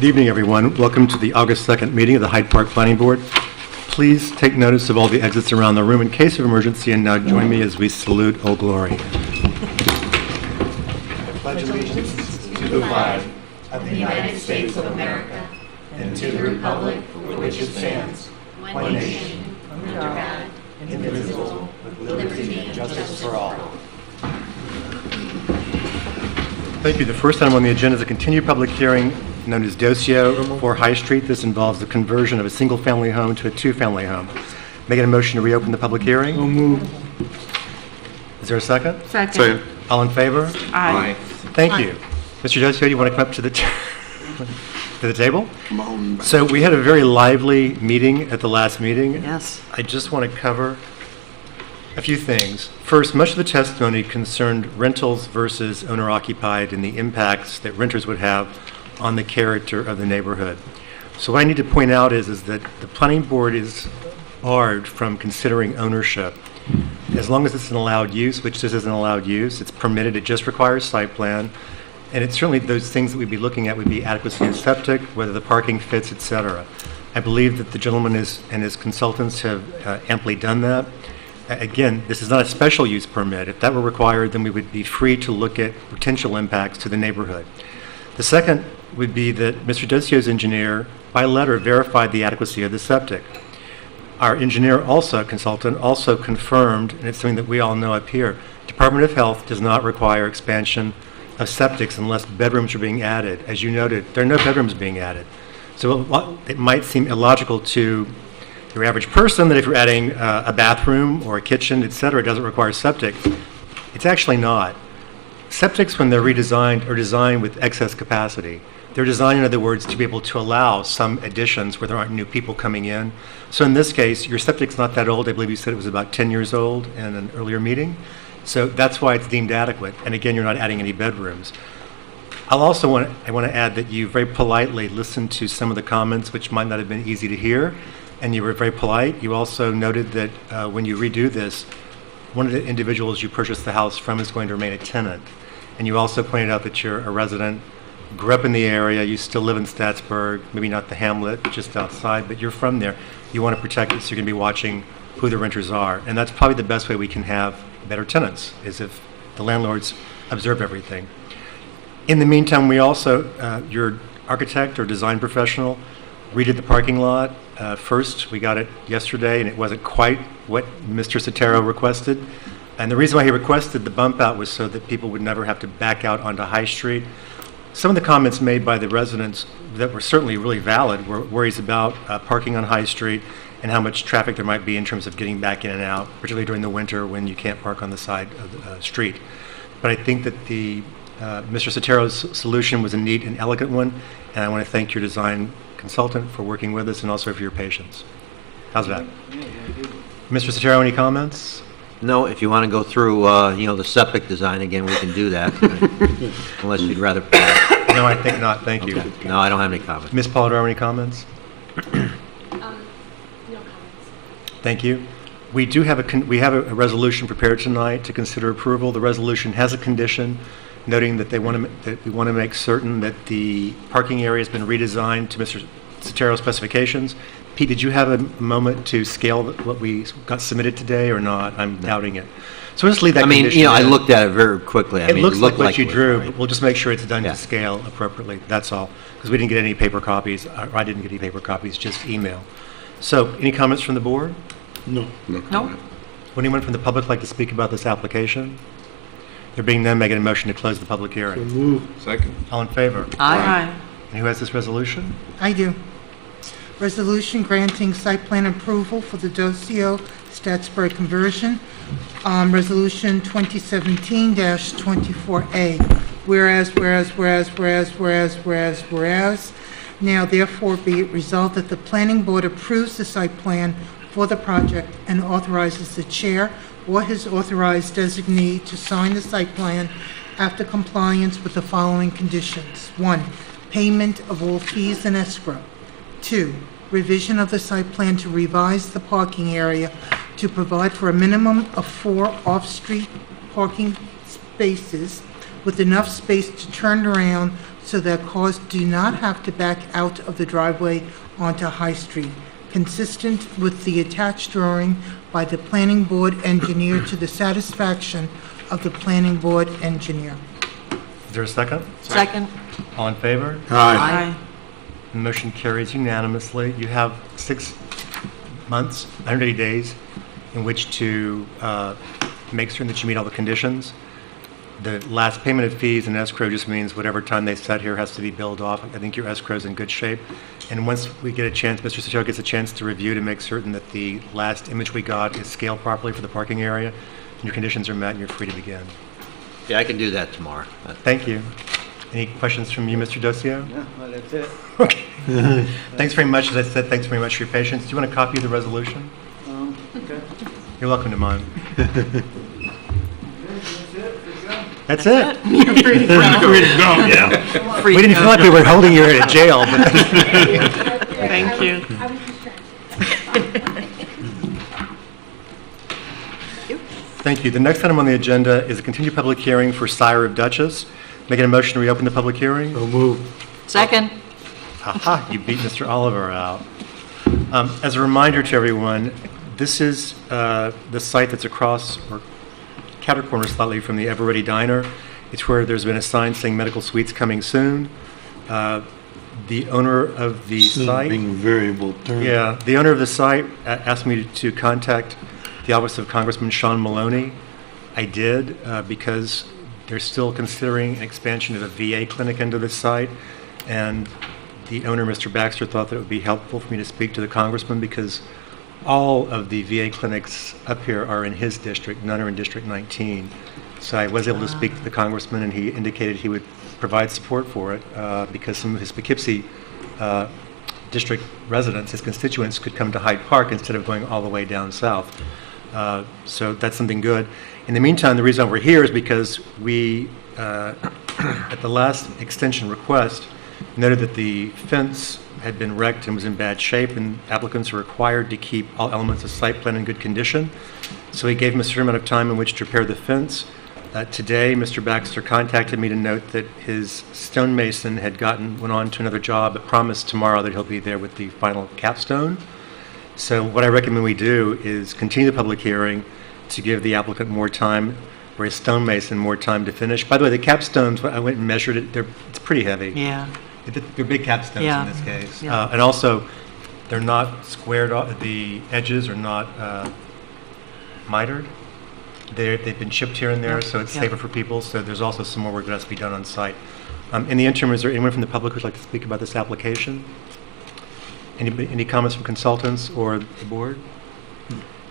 Good evening, everyone. Welcome to the August 2nd meeting of the Hyde Park Planning Board. Please take notice of all the exits around the room in case of emergency, and now join me as we salute Old Glory. Pledge allegiance to the flag of the United States of America and to the republic for which it stands, one nation, under God, indivisible, with liberty and justice for all. Thank you. The first item on the agenda is a continued public hearing known as Docio for High Street. This involves the conversion of a single-family home to a two-family home. Making a motion to reopen the public hearing. So moved. Is there a second? Second. All in favor? Aye. Thank you. Mr. Docio, you want to come up to the to the table? Come on back. So we had a very lively meeting at the last meeting. Yes. I just want to cover a few things. First, much of the testimony concerned rentals versus owner-occupied and the impacts that renters would have on the character of the neighborhood. So what I need to point out is that the planning board is barred from considering ownership. As long as it's an allowed use, which this is an allowed use, it's permitted, it just requires site plan. And it's certainly those things that we'd be looking at would be adequacy of septic, whether the parking fits, et cetera. I believe that the gentleman and his consultants have amply done that. Again, this is not a special use permit. If that were required, then we would be free to look at potential impacts to the neighborhood. The second would be that Mr. Docio's engineer, by letter, verified the adequacy of the septic. Our engineer consultant also confirmed, and it's something that we all know up here, Department of Health does not require expansion of septics unless bedrooms are being added. As you noted, there are no bedrooms being added. So it might seem illogical to your average person that if you're adding a bathroom or a kitchen, et cetera, it doesn't require septic. It's actually not. Septics, when they're redesigned, are designed with excess capacity. They're designed, in other words, to be able to allow some additions where there aren't new people coming in. So in this case, your septic's not that old. I believe you said it was about 10 years old in an earlier meeting. So that's why it's deemed adequate. And again, you're not adding any bedrooms. I want to add that you very politely listened to some of the comments, which might not have been easy to hear, and you were very polite. You also noted that when you redo this, one of the individuals you purchased the house from is going to remain a tenant. And you also pointed out that you're a resident, grew up in the area, you still live in Staatsburg, maybe not the hamlet, just outside, but you're from there. You want to protect it, so you're going to be watching who the renters are. And that's probably the best way we can have better tenants, is if the landlords observe everything. In the meantime, we also, your architect or design professional redid the parking lot. First, we got it yesterday, and it wasn't quite what Mr. Sotero requested. And the reason why he requested the bump out was so that people would never have to back out onto High Street. Some of the comments made by the residents that were certainly really valid were worries about parking on High Street and how much traffic there might be in terms of getting back in and out, particularly during the winter when you can't park on the side of the street. But I think that the Mr. Sotero's solution was a neat and elegant one, and I want to thank your design consultant for working with us and also for your patience. How's that? Mr. Sotero, any comments? No, if you want to go through, the septic design again, we can do that, unless you'd rather. No, I think not. Thank you. Okay. No, I don't have any comments. Ms. Polidoro, any comments? No comments. Thank you. We do have a resolution prepared tonight to consider approval. The resolution has a condition noting that we want to make certain that the parking area has been redesigned to Mr. Sotero's specifications. Pete, did you have a moment to scale what we got submitted today or not? I'm doubting it. So we'll just leave that condition. I looked at it very quickly. It looks like what you drew, right. but we'll just make sure it's done Yeah. to scale appropriately. That's all. Because we didn't get any paper copies. I didn't get any paper copies, just email. So any comments from the board? No. No. Would anyone from the public like to speak about this application? There being none, making a motion to close the public So hearing. moved. Second. All in favor? Aye. And who has this resolution? I do. Resolution granting site plan approval for the Docio Staatsburg conversion. Resolution 2017-24A. Whereas. Now therefore be it resolved that the planning board approves the site plan for the project and authorizes the chair or his authorized designee to sign the site plan after compliance with the following conditions. 1, payment of all fees and escrow. 2, revision of the site plan to revise the parking area to provide for a minimum of 4 off-street parking spaces with enough space to turn around so that cars do not have to back out of the driveway onto High Street, consistent with the attached drawing by the planning board engineer to the satisfaction of the planning board engineer. Is there a second? Second. All in favor? Aye. The motion carries unanimously. You have 6 months, 180 days, in which to make certain that you meet all the conditions. The last payment of fees and escrow just means whatever time they set here has to be billed off. I think your escrow is in good shape. And once we get a chance, Mr. Sotero gets a chance to review to make certain that the last image we got is scaled properly for the parking area, and your conditions are met, and you're free to begin. Yeah, I can do that tomorrow. Thank you. Any questions from you, Mr. Docio? No, well, that's it. Okay. Thanks very much. As I said, thanks very much for your patience. Do you want a copy of the resolution? Okay. You're welcome to mine. That's it. That's it. Free to go. Free to go, yeah. Free We to didn't feel go. like we were holding you in a jail, but Thank you. thank you. The next item on the agenda is a continued public hearing for CIRE of Duchess. Making a motion to reopen the public hearing. Second. Aha, you beat Mr. Oliver out. As a reminder to everyone, this is the site that's across or counter corner slightly from the Ever Ready Diner. It's where there's been a sign saying medical suites coming soon. The owner of the site, Being a variable term. yeah, the owner of the site asked me to contact the office of Congressman Sean Maloney. I did because they're still considering an expansion of a VA clinic into this site, and the owner, Mr. Baxter, thought that it would be helpful for me to speak to the congressman because all of the VA clinics up here are in his district, none are in District 19. So I was able to speak to the congressman, and he indicated he would provide support for it because some of his Poughkeepsie district residents, his constituents, could come to Hyde Park instead of going all the way down south. So that's something good. In the meantime, the reason we're here is because we, at the last extension request, noted that the fence had been wrecked and was in bad shape, and applicants are required to keep all elements of site plan in good condition. So we gave him a certain amount of time in which to repair the fence. Today, Mr. Baxter contacted me to note that his stonemason had went on to another job, but promised tomorrow that he'll be there with the final capstone. So what I recommend we do is continue the public hearing to give the applicant more time, or his stonemason more time to finish. By the way, the capstones, I went and measured it, it's pretty heavy. Yeah. They're big capstones Yeah. in this case. Yeah. And also, they're not squared off, the edges are not mitered. They've been chipped here and there, Yeah. so it's Yeah. safer for people. So there's also some more work that has to be done on site. In the interim, is there anyone from the public who'd like to speak about this application? Any comments from consultants or the board?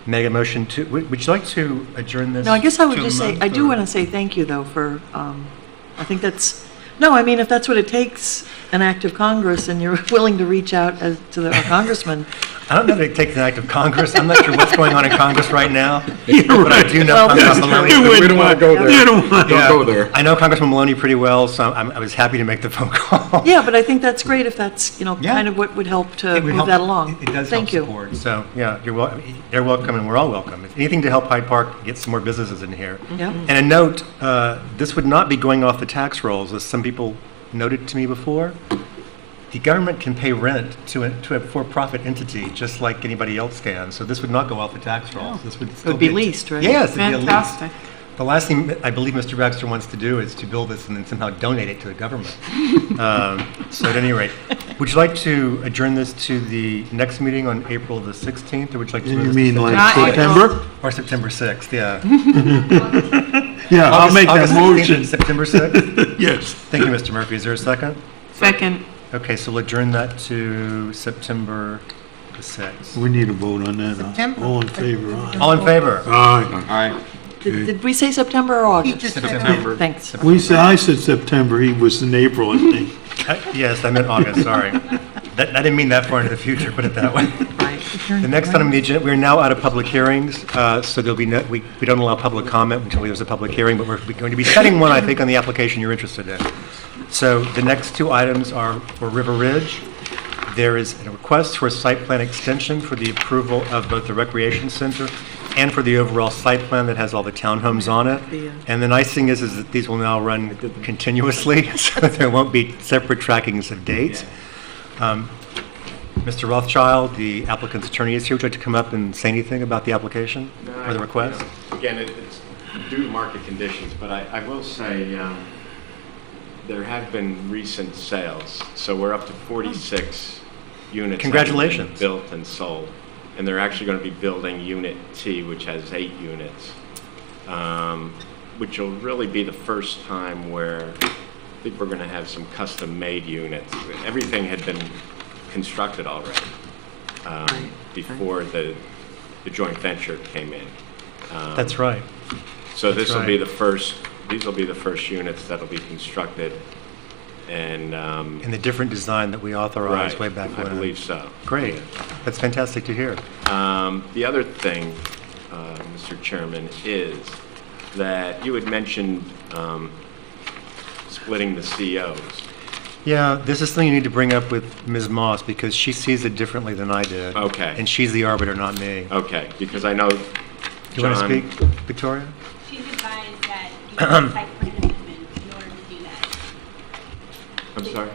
Make a motion to, would you like to adjourn this? No, I guess I would to a just say, month, I do or- want to say thank you, though, for, I think that's, no, I mean, if that's what it takes, an act of Congress, and you're willing to reach out to our congressman. I don't know that it takes an act of Congress. I'm not sure what's going on in Congress right now. But I do know Well, Congressman that's Maloney. true. We don't want to go there. You don't want to Yeah, go there. I know Congressman Maloney pretty well, so I was happy to make the phone call. Yeah, but I think that's great if that's, Yeah. kind of what would help to It would move help- that along. It does help Thank you. support. So, yeah, they're welcome, and we're all welcome. If anything to help Hyde Park get some more businesses in here. Yeah. And a note, this would not be going off the tax rolls, as some people noted to me before. The government can pay rent to a for-profit entity, just like anybody else can. So this would not go off the tax rolls. This would It still would be leased, right? Yes, it'd be a lease. Fantastic. The last thing I believe Mr. Baxter wants to do is to build this and then somehow donate it to the government. So at any rate, would you like to adjourn this to the next meeting on April the 16th, or would you like to? You move this mean to like Not September? Or September 6th, yeah. Yeah, I'll make that August 16th, motion. September 6th? Yes. Thank you, Mr. Murphy. Is there a second? Second. Okay, so we'll adjourn that to September the 6th. We need a vote on that. September. All in favor? Aye. All in favor? Aye. Did we say September or He August? just said September. Thanks. I said September, he was in April, I think. Yes, I meant August, sorry. I didn't mean that far into the future, put it that way. Right. The next item on the agenda, we're now out of public hearings, so there'll be we don't allow public comment until there's a public hearing, but we're going to be setting one, I think, on the application you're interested in. So the next two items are for River Ridge. There is a request for a site plan extension for the approval of both the recreation center and for the overall site plan that has all the townhomes on it. And the nice thing is that these will now run continuously, so there won't be separate trackings of dates. Mr. Rothschild, the applicant's attorney, is here. Would you like to come up and say anything about the application or the request? Again, it's due to market conditions, but I will say there have been recent sales. So we're up to 46 units. Congratulations. That have been built and sold. And they're actually going to be building Unit T, which has 8 units, which will really be the first time where I think we're going to have some custom-made units. Everything had been constructed already before the joint venture came in. That's right. So this will be right. the first. These will be the first units that will be constructed, and In the different design that we authorized way back when. I believe so. Great. That's fantastic to hear. The other thing, Mr. Chairman, is that you had mentioned splitting the COs. Yeah, this is something you need to bring up with Ms. Moss because she sees it differently than I did. Okay. And she's the arbiter, not me. Okay, because I know Do you want to John- speak, Victoria? She's advised that you need a site plan amendment in order to do that. I'm sorry.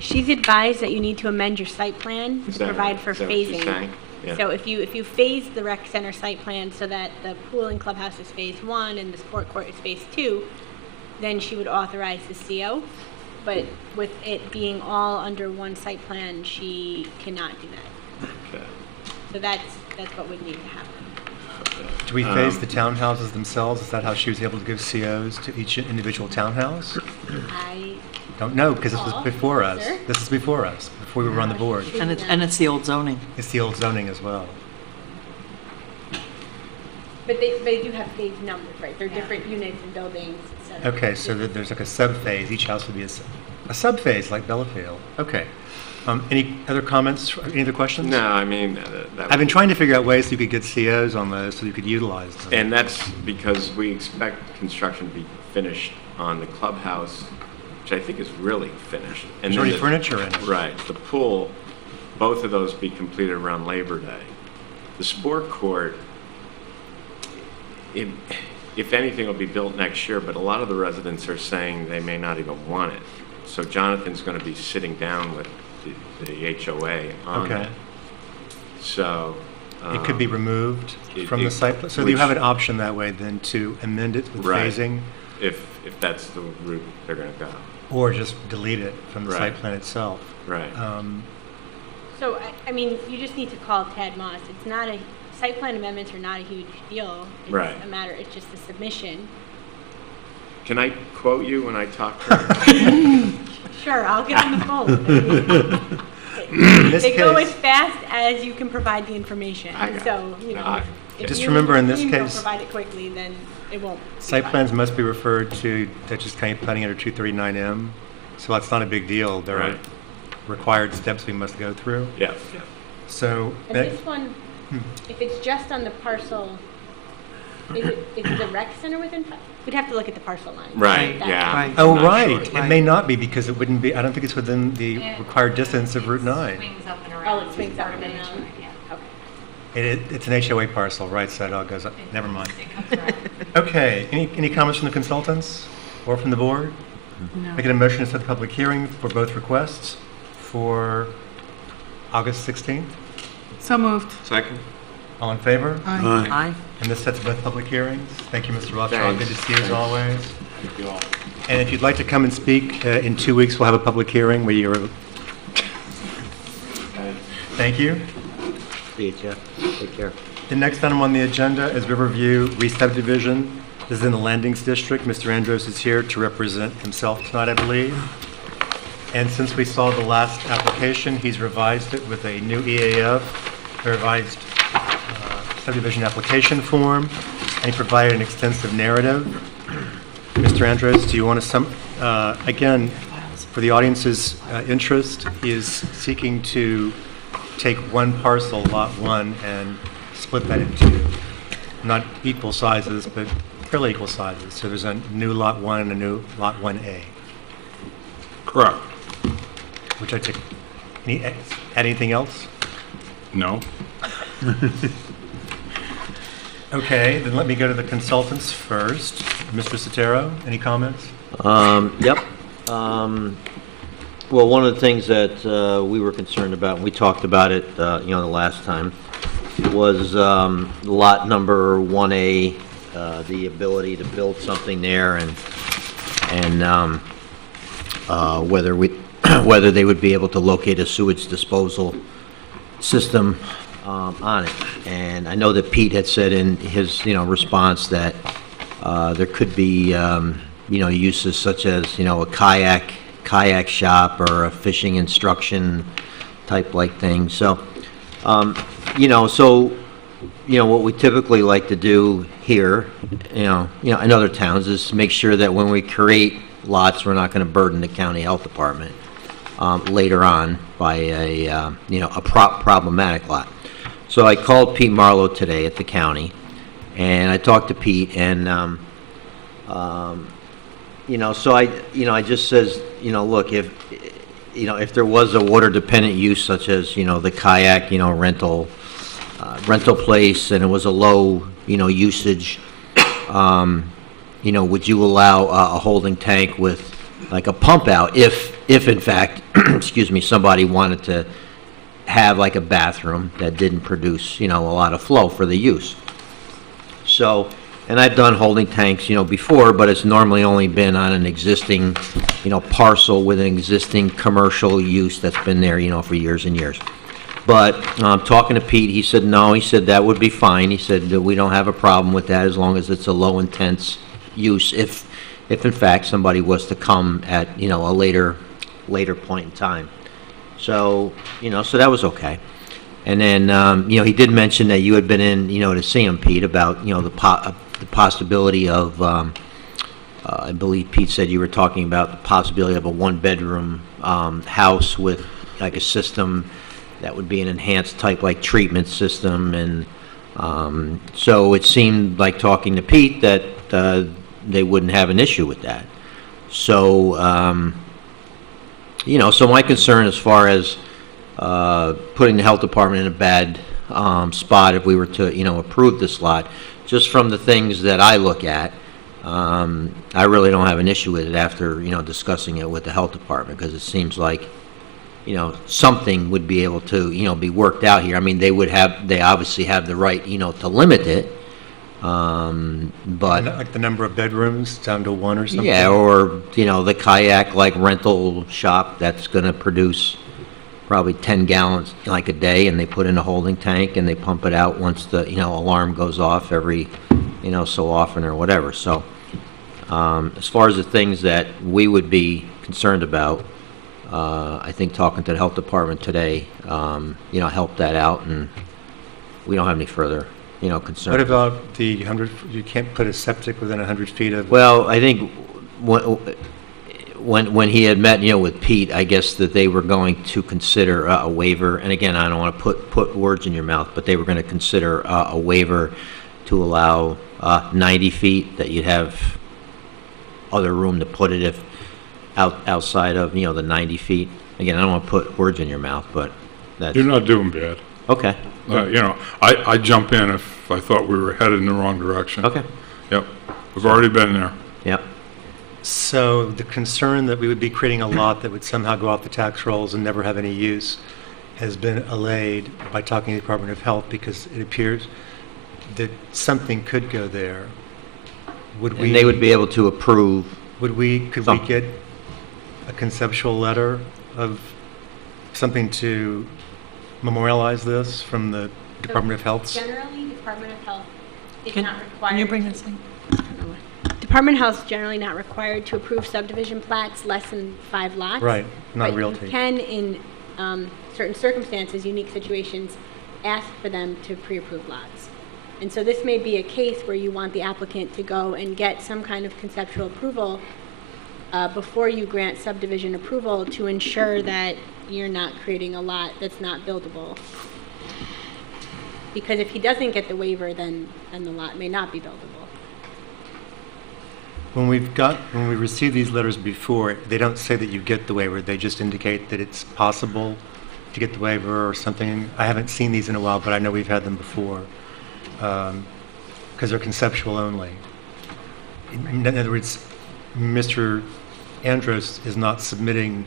She's advised that you need to amend your site plan Is to that provide right? for Is that what she's phasing. saying? Yeah. So if you phase the rec center site plan so that the pool and clubhouse is phase 1 and the sport court is phase 2, then she would authorize the CO. But with it being all under one site plan, she cannot do that. Okay. So that's what would need to happen. Do we phase the townhouses themselves? Is that how she was able to give COs to each individual townhouse? I Don't know, because this was Oh, before us. sir? This is before us, before we were on the board. And it's the old zoning. It's the old zoning as well. But they do have phase numbers, right? They're different units and buildings, et cetera. Okay, so that there's like a sub-phase. Each house would be a sub-phase like Bellafield. Okay. Any other comments? Any other questions? No, I mean that I've been trying to figure out ways so you could get COs on those so you could utilize them. And that's because we expect construction to be finished on the clubhouse, which I think is really finished. And There's then already the- furniture in it. Right. The pool, both of those be completed around Labor Day. The sport court, if anything, will be built next year, but a lot of the residents are saying they may not even want it. So Jonathan's going to be sitting down with the HOA on Okay. it. So. It could be removed it- from the it- site, plan. So you which- have an option that way then to amend it with Right. phasing, If that's the route they're going to go. or just delete it from the Right. site plan itself. Right. So, I mean, you just need to call Tad Moss. It's not site plan amendments are not a huge deal. It's Right. it's just a submission. Can I quote you when I talk to her? Sure, I'll get on the phone. In this They go case- as fast as you can provide the information. I got it. So, No, if Just you remember and in your this team don't case- provide it quickly, then it won't. be Site fine. plans must be referred to Dutchess County Planning under 239M, so that's not a big deal. There are Right. required steps we must go through. Yes. So, And this one, if it's just on the parcel, is the rec center within, we'd have to look at the parcel line. Right, That- yeah. Right. oh, I'm not right, sure. it may not be because it wouldn't be, I don't think it's within the required distance of Route 9. Swings up and Oh, around. it swings up and Part of around. it, yeah. Okay. It's an HOA parcel, right, so it all goes up, never mind. It comes around. Okay, any comments from the consultants or from the board? Making a motion to set the public hearing for both requests for August 16th. So moved. Second? All in favor? Aye. Aye. And this sets both public hearings. Thank you, Mr. Rothschild. Good to Thanks. see you as always. Thank you all. And if you'd like to come and speak, in 2 weeks, we'll have a public hearing where you're... Thank you. See you, Jeff. Take care. The next item on the agenda is Riverview re-subdivision. This is in the Landings District. Mr. Andros is here to represent himself tonight, I believe. And since we saw the last application, he's revised it with a new EAF, a revised subdivision application form, and he provided an extensive narrative. Mr. Andros, do you want to again, for the audience's interest, he is seeking to take one parcel, Lot 1, and split that into not equal sizes, but fairly equal sizes. So there's a new Lot 1 and a new Lot 1A. Correct. Which I take. Add anything else? No. Okay, then let me go to the consultants first. Mr. Sotero, any comments? Yep. Well, one of the things that we were concerned about, and we talked about it, the last time, was lot number 1A, the ability to build something there, and whether they would be able to locate a sewage disposal system on it. And I know that Pete had said in his, response that there could be, uses such as, a kayak shop or a fishing instruction type like thing. So, what we typically like to do here, in other towns is make sure that when we create lots, we're not going to burden the county health department later on by a problematic lot. So I called Pete Marlowe today at the county, and I talked to Pete, and so I just says, look, if there was a water dependent use such as the kayak rental place, and it was a low usage, would you allow a holding tank with like a pump out if in fact excuse me, somebody wanted to have like a bathroom that didn't produce a lot of flow for the use. So, and I've done holding tanks before, but it's normally only been on an existing parcel with an existing commercial use that's been there for years and years. But talking to Pete, he said no, he said that would be fine. He said that we don't have a problem with that as long as it's a low intense use if in fact somebody was to come at a later point in time. So so that was okay. And then he did mention that you had been in to see him, Pete, about the possibility of I believe Pete said you were talking about the possibility of a 1-bedroom house with like a system that would be an enhanced type like treatment system. And so it seemed like talking to Pete that they wouldn't have an issue with that. So so my concern as far as putting the health department in a bad spot if we were to approve this lot, just from the things that I look at, I really don't have an issue with it after discussing it with the health department, because it seems like something would be able to be worked out here. I mean, they obviously have the right to limit it, but Like the number of bedrooms down to 1 or something? yeah, or the kayak like rental shop that's going to produce probably 10 gallons like a day, and they put in a holding tank and they pump it out once the alarm goes off every so often or whatever. So as far as the things that we would be concerned about, I think talking to the health department today helped that out, and we don't have any further concern. What about the 100, you can't put a septic within 100 feet of? Well, I think when he had met with Pete, I guess that they were going to consider a waiver, and again, I don't want to put words in your mouth, but they were going to consider a waiver to allow 90 feet, that you'd have other room to put it if outside of the 90 feet. Again, I don't want to put words in your mouth, but that's You're not doing bad. okay. I jump in if I thought we were headed in the wrong direction. Okay. Yep. We've already been there. Yep. So the concern that we would be creating a lot that would somehow go off the tax rolls and never have any use has been allayed by talking to the Department of Health, because it appears that something could go there. And they would be able to approve. Could we get a conceptual letter of something to memorialize this from the Department of Health? Generally, Department of Health is Can not required. can you bring this in? Department of Health is generally not required to approve subdivision plats less than 5 lots. Right, not But realty. you can, in certain circumstances, unique situations, ask for them to pre-approve lots. And so this may be a case where you want the applicant to go and get some kind of conceptual approval before you grant subdivision approval, to ensure that you're not creating a lot that's not buildable. Because if he doesn't get the waiver, then the lot may not be buildable. When we receive these letters before, they don't say that you get the waiver, they just indicate that it's possible to get the waiver or something. I haven't seen these in a while, but I know we've had them before. because they're conceptual only. In other words, Mr. Andros is not submitting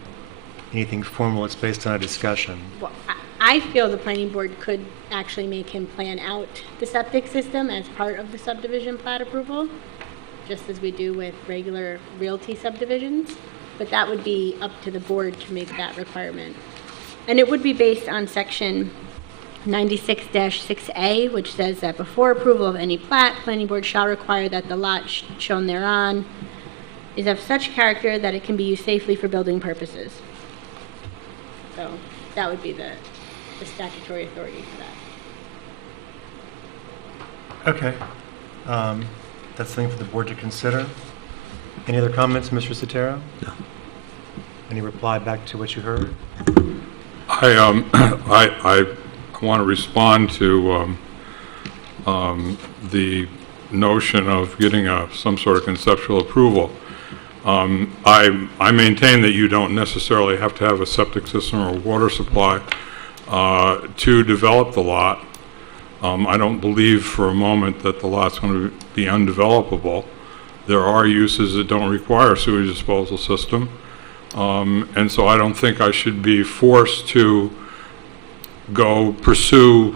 anything formal, it's based on a discussion. Well, I feel the planning board could actually make him plan out the septic system as part of the subdivision plat approval, just as we do with regular realty subdivisions, but that would be up to the board to make that requirement. And it would be based on section 96-6A, which says that before approval of any plat, planning board shall require that the lot shown thereon is of such character that it can be used safely for building purposes. So that would be the statutory authority for that. Okay. That's something for the board to consider. Any other comments, Mr. Sotero? No. Any reply back to what you heard? I want to respond to the notion of getting some sort of conceptual approval. I maintain that you don't necessarily have to have a septic system or water supply to develop the lot. I don't believe for a moment that the lot's going to be undevelopable. There are uses that don't require a sewage disposal system. And so I don't think I should be forced to go pursue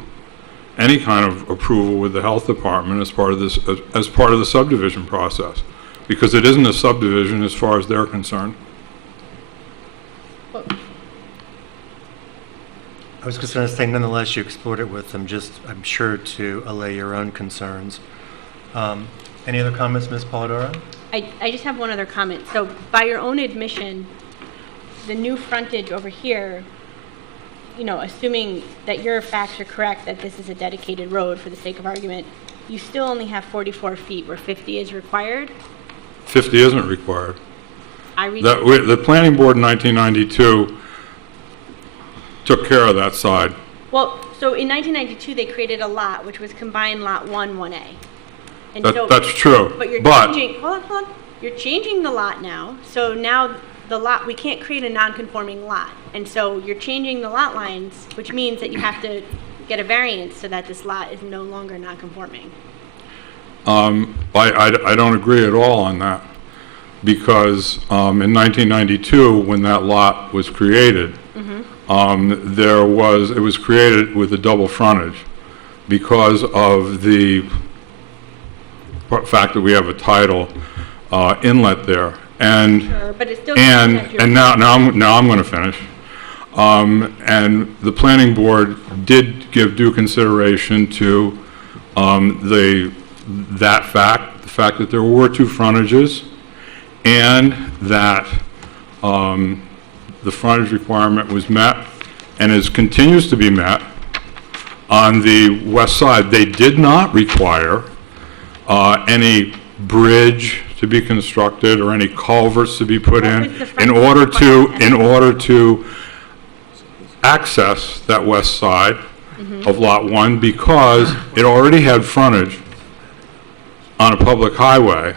any kind of approval with the health department as part of this, as part of the subdivision process, because it isn't a subdivision as far as they're concerned. I was just going to say, nonetheless, you explored it with them, just, I'm sure, to allay your own concerns. Any other comments, Ms. Polidoro? I just have one other comment. So by your own admission, the new frontage over here, you know, assuming that your facts are correct, that this is a dedicated road for the sake of argument, you still only have 44 feet where 50 is required. 50 isn't required. The planning board in 1992 took care of that side. Well, so in 1992, they created a lot, which was combined Lot 1, 1A. And That's true. But you're changing, hold on. You're changing the lot now. So now the lot, we can't create a non-conforming lot. And so you're changing the lot lines, which means that you have to get a variance so that this lot is no longer non-conforming. I don't agree at all on that, because in 1992, when that lot was created, it was created with a double frontage because of the fact that we have a tidal inlet there, and Sure, but it still and now I'm going to finish. And the planning board did give due consideration to the fact that there were two frontages, and that the frontage requirement was met and continues to be met on the west side. They did not require any bridge to be constructed or any culverts to be put in order to access that west side of Lot 1, because it already had frontage on a public highway,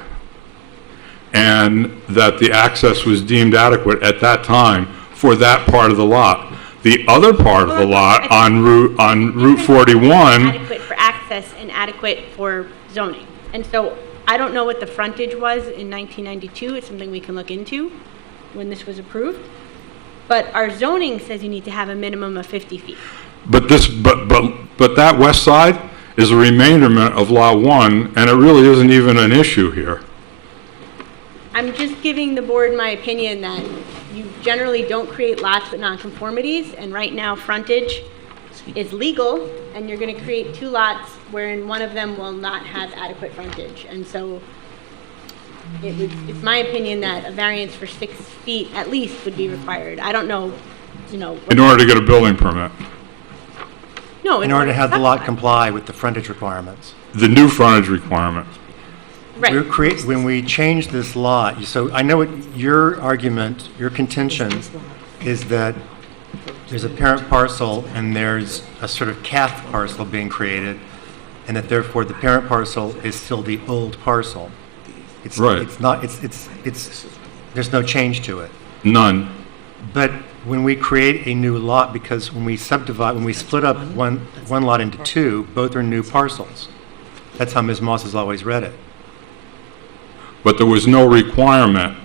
and that the access was deemed adequate at that time for that part of the lot. The other part of the lot on Route 41, adequate for access and adequate for zoning. And so I don't know what the frontage was in 1992. It's something we can look into when this was approved. But our zoning says you need to have a minimum of 50 feet. but that west side is a remainderment of Lot 1, and it really isn't even an issue here. I'm just giving the board my opinion that you generally don't create lots with nonconformities, and right now frontage is legal, and you're going to create two lots wherein one of them will not have adequate frontage. And so it's my opinion that a variance for 6 feet at least would be required. I don't know, you know. In order to get a building permit. No, In order to have the lot comply with the frontage requirements. The new frontage requirement. Right. When we change this lot, so I know what your argument, your contention is that there's a parent parcel and there's a sort of calf parcel being created, and that therefore the parent parcel is still the old parcel. It's, right. It's not, there's no change to it. None. But when we create a new lot, because when we subdivide, when we split up one lot into two, both are new parcels. That's how Ms. Moss has always read it. But there was no requirement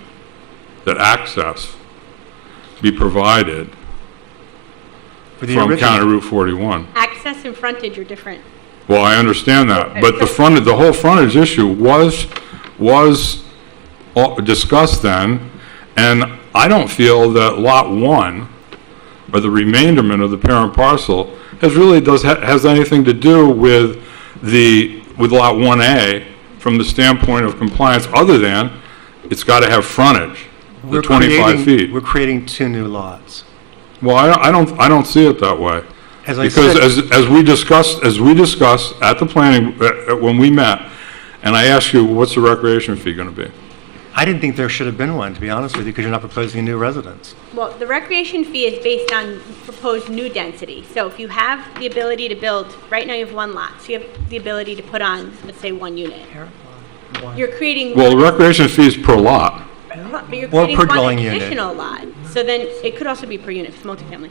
that access be provided For the from original. County Route 41. Access and frontage are different. Well, I understand that, but the whole frontage issue was discussed then, and I don't feel that Lot 1, or the remainderment of the parent parcel, has anything to do with Lot 1A from the standpoint of compliance, other than it's got to have frontage, the 25 feet. We're creating 2 new lots. Well, I don't see it that way. As I Because said, as we discussed at the planning, when we met, and I asked you, what's the recreation fee going to be? I didn't think there should have been one, to be honest with you, because you're not proposing a new residence. Well, the recreation fee is based on proposed new density. So if you have the ability to build, right now you have 1 lot, so you have the ability to put on, let's say, 1 unit. You're creating. Well, the recreation fee is per lot. But you're Or creating per one dwelling unit. additional lot. So then it could also be per unit if it's multifamily.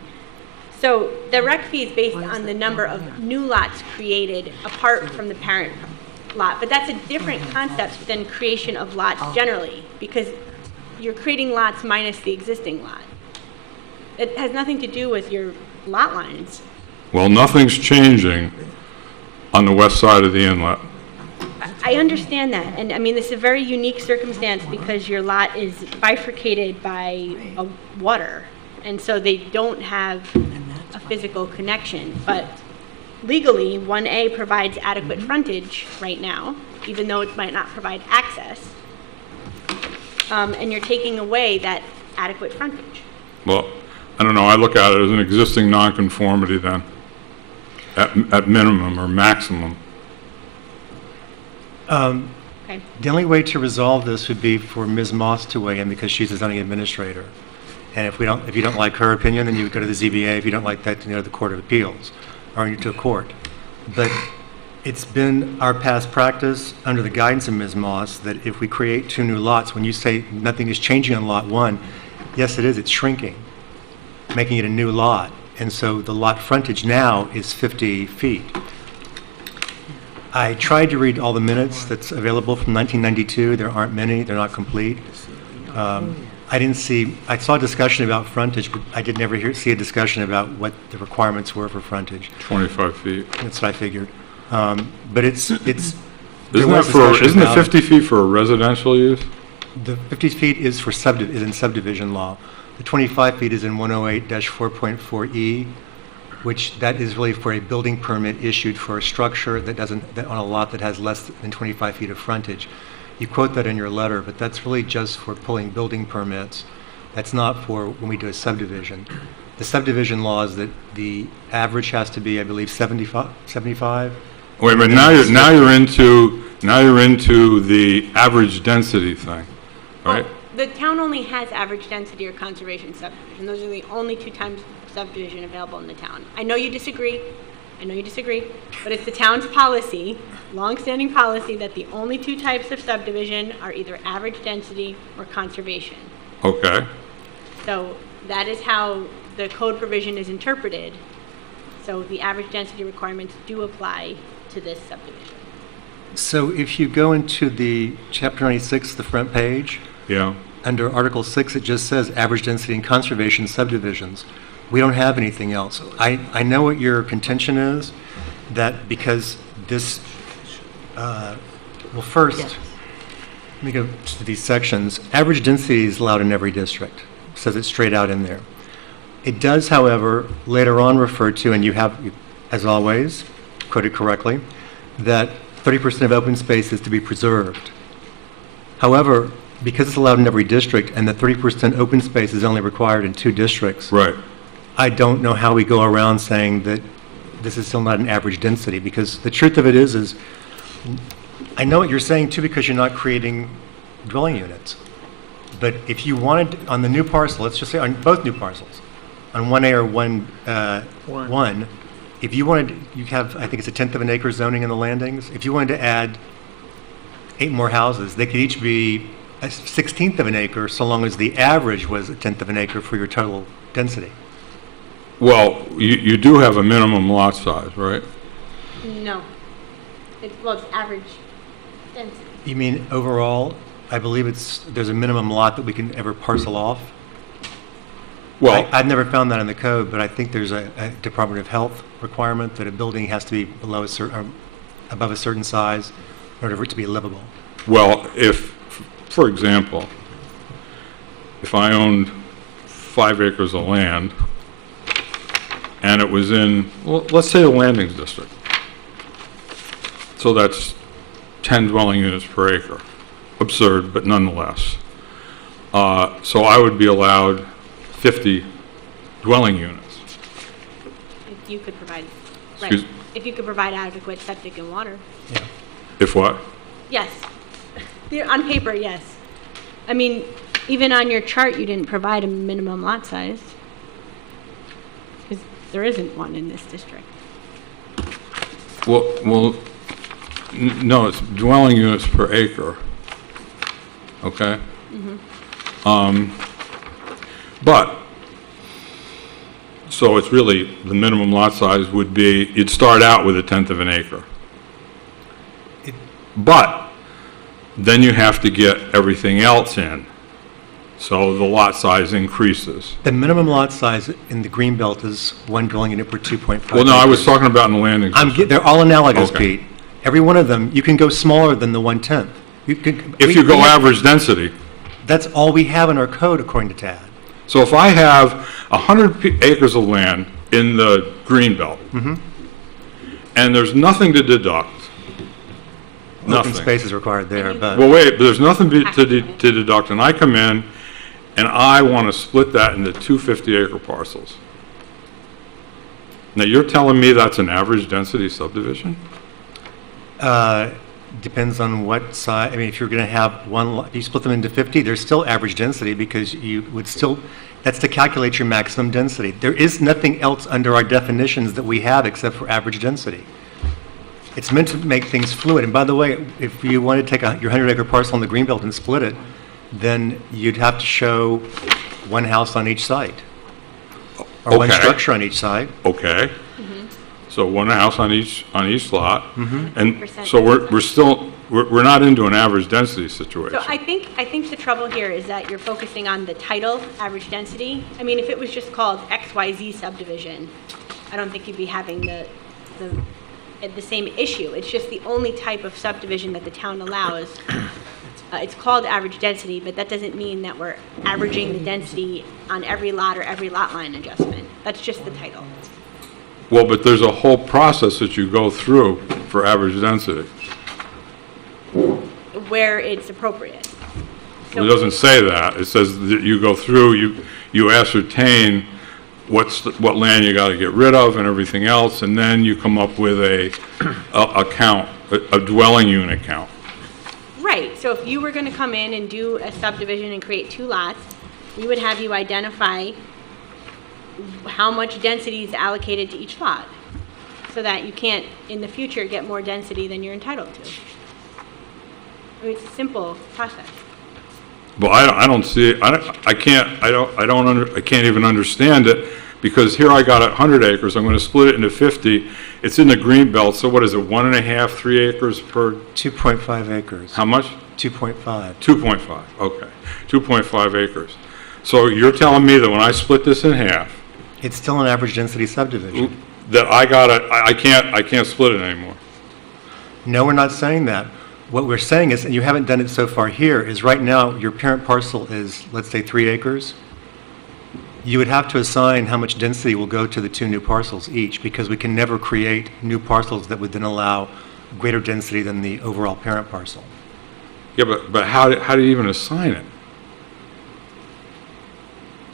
So the rec fee is based on the number of new lots created apart from the parent lot. But that's a different concept than creation of lots generally, because you're creating lots minus the existing lot. It has nothing to do with your lot lines. Well, nothing's changing on the west side of the inlet. I understand that, and I mean, this is a very unique circumstance because your lot is bifurcated by a water, and so they don't have a physical connection. But legally, 1A provides adequate frontage right now, even though it might not provide access, and you're taking away that adequate frontage. Well, I don't know, I look at it as an existing nonconformity then, at minimum or maximum. Okay. The only way to resolve this would be for Ms. Moss to weigh in, because she's the zoning administrator. And if you don't like her opinion, then you would go to the ZBA. If you don't like that, then you go to the Court of Appeals, or to a court. But it's been our past practice, under the guidance of Ms. Moss, that if we create 2 new lots, when you say nothing is changing on Lot 1, yes, it is, it's shrinking, making it a new lot. And so the lot frontage now is 50 feet. I tried to read all the minutes that's available from 1992. There aren't many. They're not complete. I saw a discussion about frontage, but I did never see a discussion about what the requirements were for frontage. 25 feet. That's what I figured. But isn't it 50 feet for a residential use? The 50 feet is in subdivision law. The 25 feet is in 108-4.4E, which that is really for a building permit issued for a structure that on a lot that has less than 25 feet of frontage. You quote that in your letter, but that's really just for pulling building permits. That's not for when we do a subdivision. The subdivision law is that the average has to be, I believe, 75. Wait a minute, now you're into the average density thing, right? Well, the town only has average density or conservation subdivision. Those are the only 2 types of subdivision available in the town. I know you disagree, but it's the town's policy, long-standing policy, that the only 2 types of subdivision are either average density or conservation. Okay. So that is how the code provision is interpreted. So the average density requirements do apply to this subdivision. So if you go into the Chapter 96, the front page, Yeah. under Article 6, it just says average density and conservation subdivisions. We don't have anything else. I know what your contention is, that because this, well, first, let me go to these sections. Average density is allowed in every district. It says it straight out in there. It does, however, later on refer to, and you have, as always, quoted correctly, that 30% of open space is to be preserved. However, because it's allowed in every district and the 30% open space is only required in 2 districts, Right. I don't know how we go around saying that this is still not an average density, because the truth of it is I know what you're saying too, because you're not creating dwelling units. But if you wanted, on the new parcel, let's just say on both new parcels, on 1A or 1, if you wanted, you have, I think it's 1/10 of an acre zoning in the landings. If you wanted to add 8 more houses, they could each be 1/16 of an acre, so long as the average was 1/10 of an acre for your total density. Well, you do have a minimum lot size, right? No. Well, it's average density. You mean overall? I believe there's a minimum lot that we can ever parcel off. Well, I've never found that in the code, but I think there's a Department of Health requirement that a building has to be below a certain, above a certain size in order for it to be livable. well, if, for example, if I owned 5 acres of land and it was in, well, let's say the Landings District. So that's 10 dwelling units per acre. Absurd, but nonetheless. So I would be allowed 50 dwelling units. If you could provide, Excuse- right, if you could provide adequate septic and water. Yeah. If what? Yes. On paper, yes. I mean, even on your chart, you didn't provide a minimum lot size. Because there isn't one in this district. Well, no, it's dwelling units per acre. Okay? But, so it's really, the minimum lot size would be, you'd start out with 1/10 of an acre. But, then you have to get everything else in. So the lot size increases. The minimum lot size in the Greenbelt is 1 dwelling unit per 2.5. Well, no, I was acres. talking about in the Landings District. They're all analogous, Okay. Pete. Every one of them, you can go smaller than the 1/10. If you go average density. That's all we have in our code, according to TAD. So if I have 100 acres of land in the Greenbelt, and there's nothing to deduct, Open nothing. space is required there, but Well, wait, but there's nothing to deduct, and I come in, and I want to split that into 2 50-acre parcels. Now, you're telling me that's an average density subdivision? depends on what size. I mean, if you're going to have one, if you split them into 50, there's still average density because you would still, that's to calculate your maximum density. There is nothing else under our definitions that we have except for average density. It's meant to make things fluid. And by the way, if you want to take your 100-acre parcel in the Greenbelt and split it, then you'd have to show one house on each site, or one Okay. structure on each site. Okay. So one house on each lot, and 100% so we're not into an average density situation. So I think the trouble here is that you're focusing on the title, average density. I mean, if it was just called XYZ subdivision, I don't think you'd be having the same issue. It's just the only type of subdivision that the town allows. It's called average density, but that doesn't mean that we're averaging the density on every lot or every lot line adjustment. That's just the title. Well, but there's a whole process that you go through for average density. Where it's appropriate. It doesn't say that. It says that you go through, you ascertain what land you got to get rid of and everything else, and then you come up with a count, a dwelling unit count. Right, so if you were gonna come in and do a subdivision and create 2 lots, we would have you identify how much density is allocated to each lot, so that you can't, in the future, get more density than you're entitled to. I mean, it's a simple process. But I don't see it. I can't even understand it, because here I got 100 acres. I'm going to split it into 50. It's in the Greenbelt, so what is it, 1.5, 3 acres per? 2.5 acres. How much? 2.5. 2.5. Okay, 2.5 acres. So you're telling me that when I split this in half, It's still an average density subdivision. that I can't split it anymore? No, we're not saying that. What we're saying is, and you haven't done it so far here, is right now your parent parcel is, let's say, 3 acres. You would have to assign how much density will go to the 2 new parcels each, because we can never create new parcels that would then allow greater density than the overall parent parcel. Yeah, but how do you even assign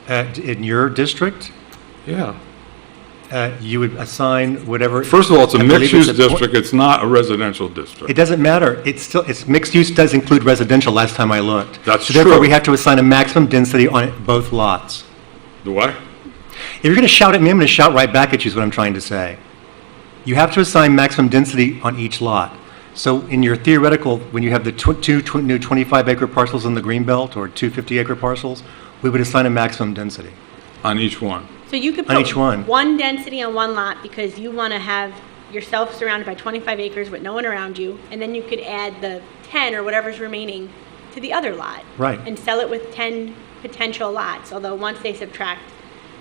it? In your district, Yeah. you would assign whatever. First of all, it's a I believe mixed-use it's a point- district. It's not a residential district. It doesn't matter. It's mixed use does include residential last time I looked. That's So therefore, true. we have to assign a maximum density on both lots. The what? If you're going to shout at me, I'm going to shout right back at you is what I'm trying to say. You have to assign maximum density on each lot. So in your theoretical, when you have the two new 25-acre parcels in the Greenbelt or 2 50-acre parcels, we would assign a maximum density. On each one? So you could On put each one. one density on one lot because you wanna have yourself surrounded by 25 acres with no one around you, and then you could add the 10 or whatever's remaining to the other lot. Right. And sell it with 10 potential lots, although once they subtract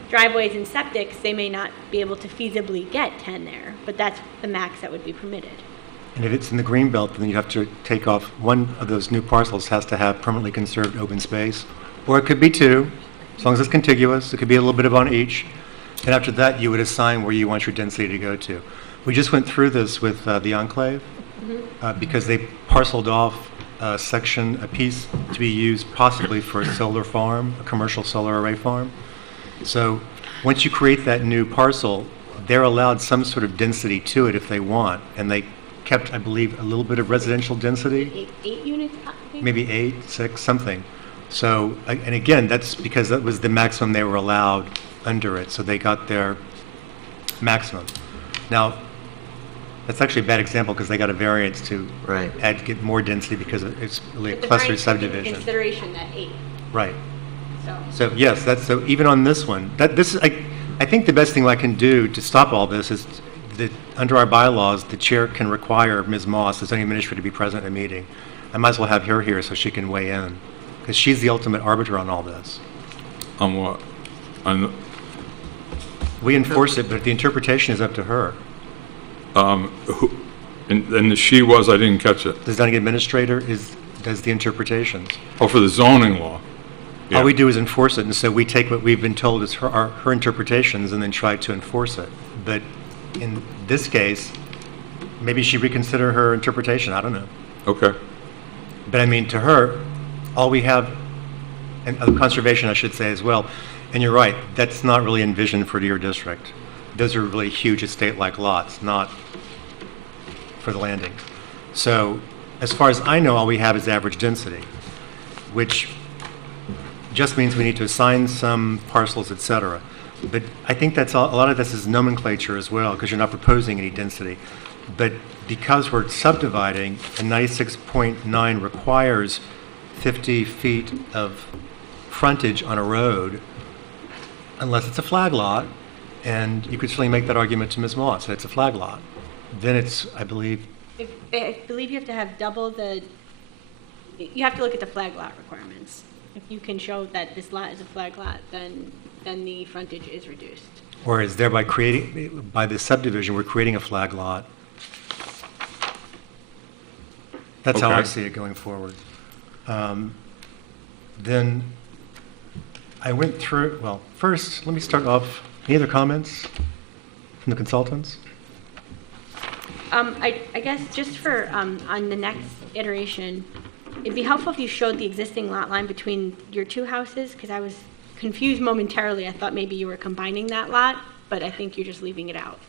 driveways and septics, they may not be able to feasibly get 10 there, but that's the max that would be permitted. And if it's in the green belt, then you have to take off one of those new parcels has to have permanently conserved open space, or it could be two, as long as it's contiguous. It could be a little bit of on each. And after that, you would assign where you want your density to go to. We just went through this with the Enclave because they parceled off a section, a piece to be used possibly for a solar farm, a commercial solar array farm. So once you create that new parcel, they're allowed some sort of density to it if they want, and they kept, I believe, a little bit of residential density. Eight units, I think? Maybe 8, 6, something. So, and again, that's because that was the maximum they were allowed under it, so they got their maximum. Now, that's actually a bad example because they got a variance to get more density because it's really a cluster subdivision. Consideration that 8. Right. So So yes, so even on this one, I think the best thing I can do to stop all this is that under our bylaws, the chair can require Ms. Moss, the zoning administrator, to be present at a meeting. I might as well have her here so she can weigh in, because she's the ultimate arbiter on all this. On what? On, We enforce it, but the interpretation is up to her. who, and the she was, I didn't catch it. The zoning administrator does the interpretations. Oh, for the zoning law. Yeah. All we do is enforce it, and so we take what we've been told is her interpretations and then try to enforce it. But in this case, maybe she reconsider her interpretation, I don't know. Okay. But I mean, to her, all we have, and conservation I should say as well, and you're right, that's not really envisioned for your district. Those are really huge estate-like lots, not for the landing. So as far as I know, all we have is average density, which just means we need to assign some parcels, et cetera. But I think that's all, a lot of this is nomenclature as well, because you're not proposing any density. But because we're subdividing, and 96.9 requires 50 feet of frontage on a road, unless it's a flag lot, and you could certainly make that argument to Ms. Moss, that it's a flag lot. Then it's, I believe, I believe you have to have double the, you have to look at the flag lot requirements. If you can show that this lot is a flag lot, then the frontage is reduced. or is thereby creating, by the subdivision, we're creating a flag lot. That's how I Okay. see it going forward. Then I went through, well, first, let me start off, any other comments from the consultants? I guess just for, on the next iteration, it'd be helpful if you showed the existing lot line between your two houses, because I was confused momentarily. I thought maybe you were combining that lot, but I think you're just leaving it out.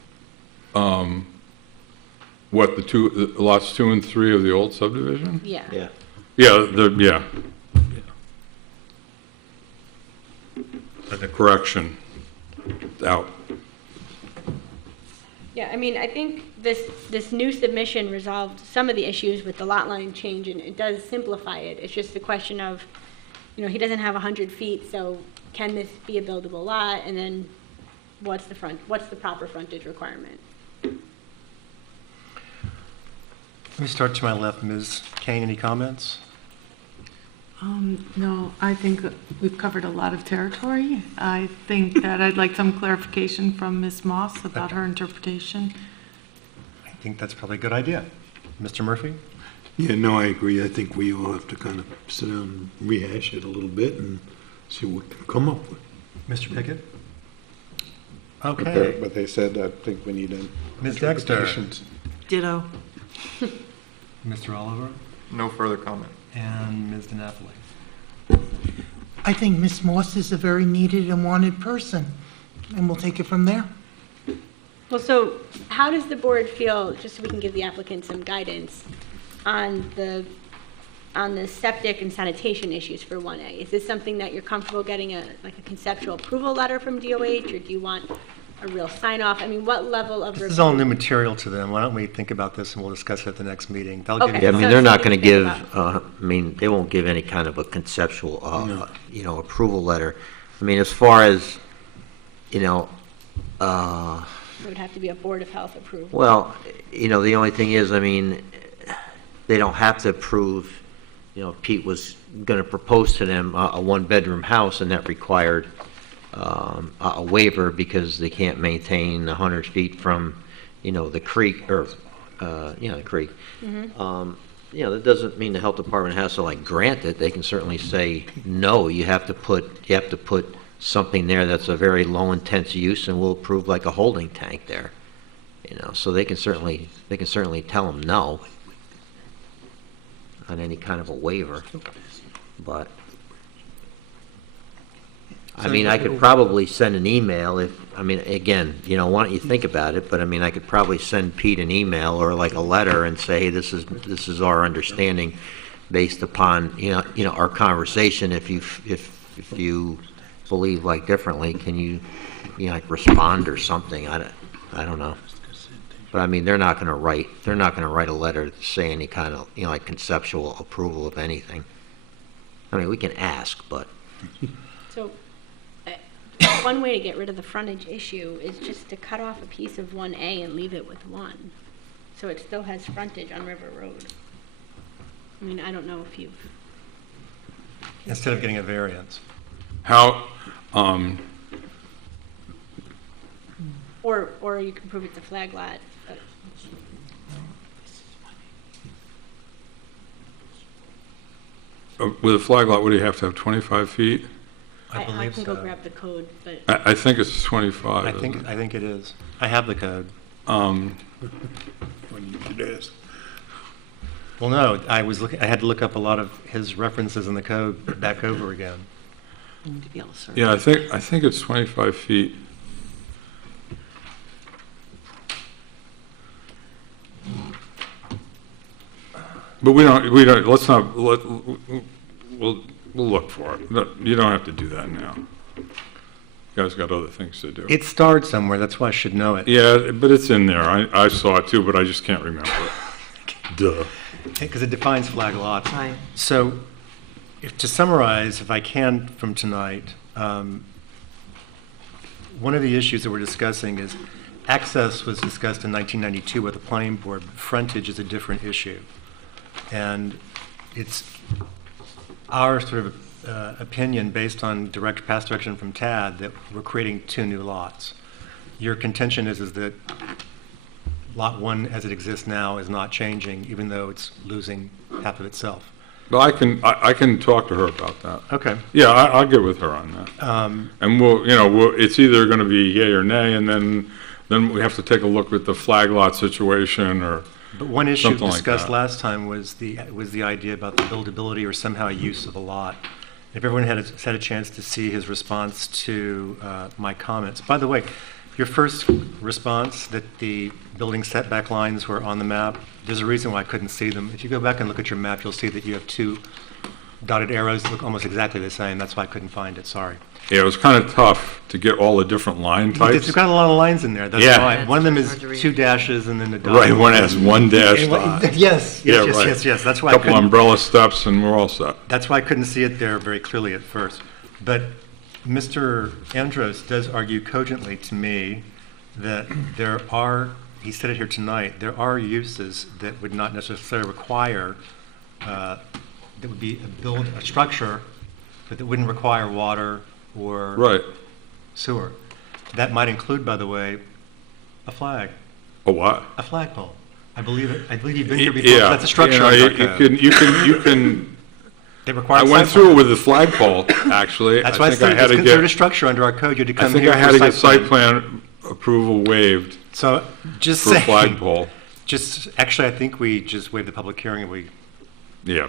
What, the lots 2 and 3 of the old subdivision? Yeah. Yeah. Yeah, yeah. And the correction, out. Yeah, I mean, I think this new submission resolved some of the issues with the lot line change, and it does simplify it. It's just a question of, he doesn't have 100 feet, so can this be a buildable lot? And then what's the proper frontage requirement? Let me start to my left. Ms. Kane, any comments? No, I think we've covered a lot of territory. I think that I'd like some clarification from Ms. Moss about her interpretation. I think that's probably a good idea. Mr. Murphy? Yeah, no, I agree. I think we all have to kind of sit down and rehash it a little bit and see what we can come up with. Mr. Pickett? But Okay. they said, I think we need Ms. Dexter? interpretations. Ditto. Mr. Oliver? No further comment. And Ms. DiNapoli? I think Ms. Moss is a very needed and wanted person, and we'll take it from there. Well, so how does the board feel, just so we can give the applicant some guidance, on the septic and sanitation issues for 1A? Is this something that you're comfortable getting a conceptual approval letter from DOH, or do you want a real sign-off? I mean, what level of review? This is all new material to them. Why don't we think about this and we'll discuss it at the next meeting? That'll give Okay. you Yeah, I So mean, they're not something going to to think give, I mean, they won't give any kind of a conceptual, approval letter. I mean, as far as, It would have to be a Board of Health approval. Well, you know, the only thing is, I mean, they don't have to approve, you know, Pete was going to propose to them a one-bedroom house, and that required a waiver because they can't maintain 100 feet from, you know, the creek, or, the creek. You know, that doesn't mean the health department has to like grant it. They can certainly say, no, you have to put something there that's a very low intense use, and we'll approve like a holding tank there. You know, so they can certainly tell them no on any kind of a waiver. But I mean, I could probably send an email if, I mean, again, you know, why don't you think about it? But I mean, I could probably send Pete an email or like a letter and say, this is our understanding based upon, you know, our conversation. If you believe like differently, can you know, like respond or something? I don't know. But I mean, they're not going to write a letter to say any kind of, you know, like conceptual approval of anything. I mean, we can ask, but. So, one way to get rid of the frontage issue is just to cut off a piece of 1A and leave it with 1. So it still has frontage on River Road. I mean, I don't know if you've... Instead of getting a variance. How, Or you can prove it's a flag lot. with a flag lot, what do you have to have, 25 feet? I believe can so. go grab the code, but... I think it's 25. I think it is. I have the code. When you should ask. Well, no, I had to look up a lot of his references in the code back over again. You need to be able to search. Yeah, I think it's 25 feet. But let's not, we'll look for it. No, you don't have to do that now. You guys got other things to do. It starred somewhere, that's why I should know it. Yeah, but it's in there. I saw it too, but I just can't remember it. Duh. Because it defines flag lots. Right. So, to summarize, if I can, from tonight, one of the issues that we're discussing is access was discussed in 1992 with the planning board, but frontage is a different issue. And it's our sort of opinion based on past direction from TAD that we're creating 2 new lots. Your contention is that Lot 1 as it exists now is not changing, even though it's losing half of itself. But I can talk to her about that. Okay. Yeah, I'll get with her on that. And it's either going to be yay or nay, and then we have to take a look at the flag lot situation or But one issue something like discussed that. last time was the idea about the buildability or somehow use of a lot. If everyone had a chance to see his response to my comments. By the way, your first response that the building setback lines were on the map, there's a reason why I couldn't see them. If you go back and look at your map, you'll see that you have 2 dotted arrows that look almost exactly the same. That's why I couldn't find it, sorry. Yeah, it was kind of tough to get all the different line types. It's got a lot of lines in there, that's Yeah. why. One of them is Hard to read. 2 dashes and then a dot. Right, one has 1 dash dot. Yes, Yeah, right. yes, that's why I Couple couldn't. umbrella steps and we're all set. That's why I couldn't see it there very clearly at first. But Mr. Andros does argue cogently to me that there are, he said it here tonight, there are uses that would not necessarily require, that would be a structure, but that wouldn't require water or Right. sewer. That might include, by the way, a flag, A what? a flagpole. I believe you've been here before. Yeah. That's a structure. You under our code. you can, It I requires went site through it plan. with the flagpole, actually. That's why I think said had it's to considered a get, structure under our code. You had to I come think here I had for to get site plan approval waived So just for saying. flagpole. Actually, I think we just waived the public hearing and we, Yeah.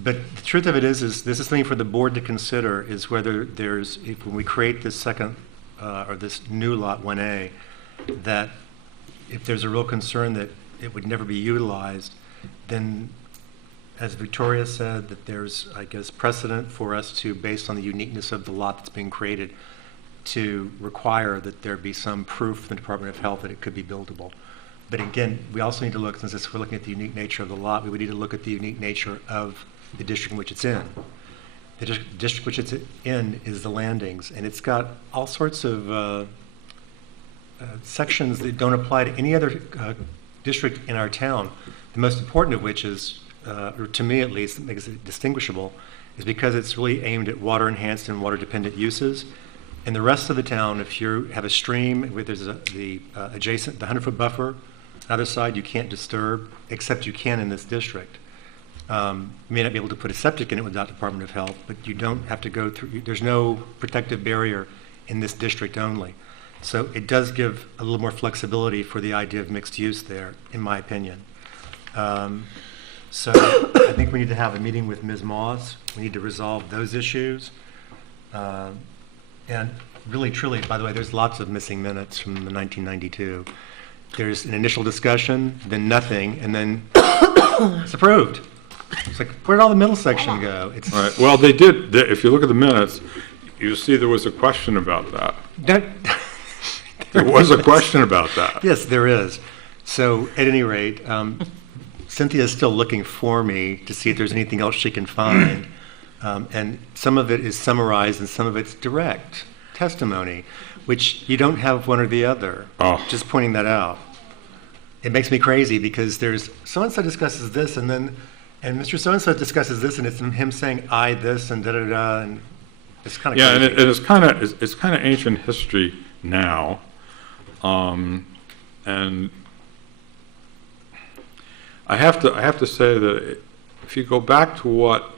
but the truth of it is this is something for the board to consider is whether when we create this second, or this new lot 1A, that if there's a real concern that it would never be utilized, then as Victoria said, that there's, I guess, precedent for us to, based on the uniqueness of the lot that's being created, to require that there be some proof from the Department of Health that it could be buildable. But again, we also need to look, since we're looking at the unique nature of the lot, we would need to look at the unique nature of the district in which it's in. The district which it's in is the Landings, and it's got all sorts of sections that don't apply to any other district in our town. The most important of which is, or to me at least, that makes it distinguishable, is because it's really aimed at water-enhanced and water-dependent uses. In the rest of the town, if you have a stream where there's the 100-foot buffer, other side you can't disturb, except you can in this district. You may not be able to put a septic in it without Department of Health, but you don't have to go through, there's no protective barrier in this district only. So it does give a little more flexibility for the idea of mixed use there, in my opinion. So I think we need to have a meeting with Ms. Moss. We need to resolve those issues. And really, truly, by the way, there's lots of missing minutes from the 1992. There's an initial discussion, then nothing, and then it's approved. It's like, where did all the middle section go? It's All right, well, they did, if you look at the minutes, you see there was a question about that. There was a question about that. Yes, there is. So at any rate, Cynthia is still looking for me to see if there's anything else she can find. And some of it is summarized and some of it's direct testimony, which you don't have one or the other. Oh. Just pointing that out. It makes me crazy because there's so-and-so discusses this and Mr. So-and-so discusses this and it's him saying I this and da-da-da, and it's kind of Yeah, crazy. and it's kind of ancient history now. And I have to say that if you go back to what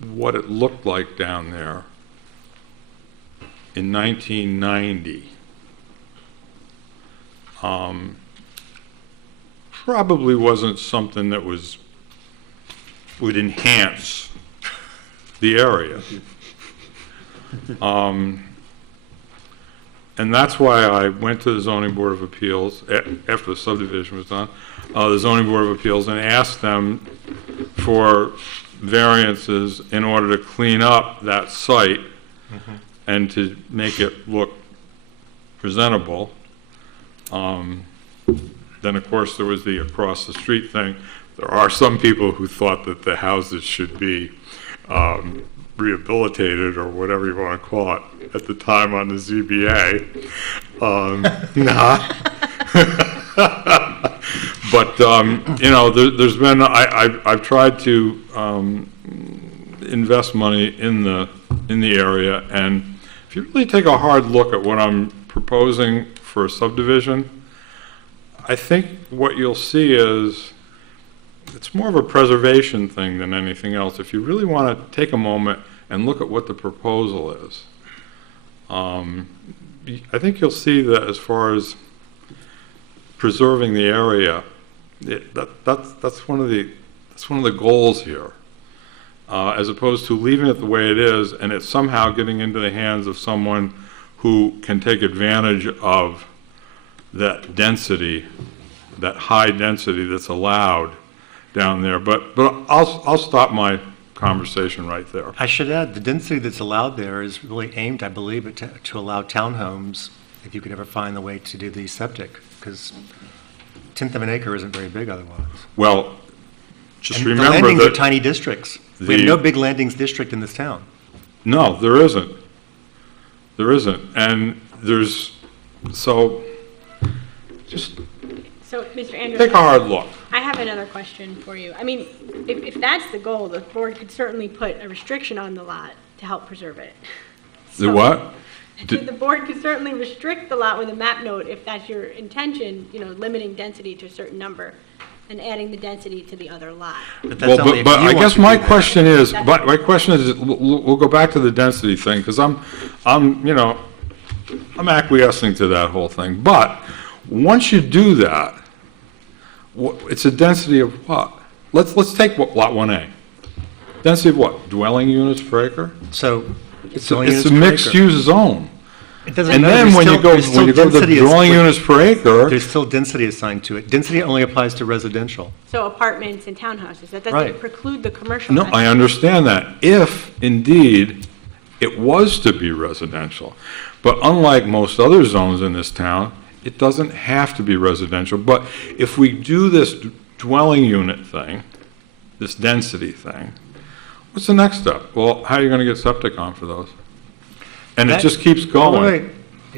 it looked like down there in 1990, probably wasn't something that would enhance the area. And that's why I went to the Zoning Board of Appeals after the subdivision was done, the Zoning Board of Appeals, and asked them for variances in order to clean up that site and to make it look presentable. Then, of course, there was the across the street thing. There are some people who thought that the houses should be rehabilitated or whatever you want to call it at the time on the ZBA. But you know, there's been I've tried to invest money in the area, and if you really take a hard look at what I'm proposing for a subdivision, I think what you'll see is it's more of a preservation thing than anything else. If you really want to take a moment and look at what the proposal is, I think you'll see that as far as preserving the area, that's one of the goals here, as opposed to leaving it the way it is and it's somehow getting into the hands of someone who can take advantage of that density, that high density that's allowed down there. But I'll stop my conversation right there. I should add, the density that's allowed there is really aimed, I believe, to allow townhomes, if you could ever find the way to do the septic, because 1/10 of an acre isn't very big otherwise. Well, just And remember the landings that are tiny districts. We have no big landings district in this town. No, there isn't. There isn't. And there's, so just So, Mr. Andrews, take a hard look. I have another question for you. I mean, if that's the goal, the board could certainly put a restriction on the lot to help preserve it. The what? The board could certainly restrict the lot with a map note if that's your intention, you know, limiting density to a certain number and adding the density to the other lot. But that's only if But you I want guess to my do that. question is, we'll go back to the density thing, because I'm acquiescing to that whole thing. But once you do that, it's a density of what? Let's take lot 1A. Density of what? Dwelling units per acre? So It's dwelling a units per mixed acre. use zone. It doesn't And matter. then There's when you still- go there's still to the density dwelling is- units per acre, There's still density assigned to it. Density only applies to residential. So apartments and townhouses, that Right. doesn't preclude the commercial. no, aspect. I understand that, if indeed it was to be residential. But unlike most other zones in this town, it doesn't have to be residential. But if we do this dwelling unit thing, this density thing, what's the next step? Well, how are you going to get septic on for those? And it That- just keeps Wait, going. wait.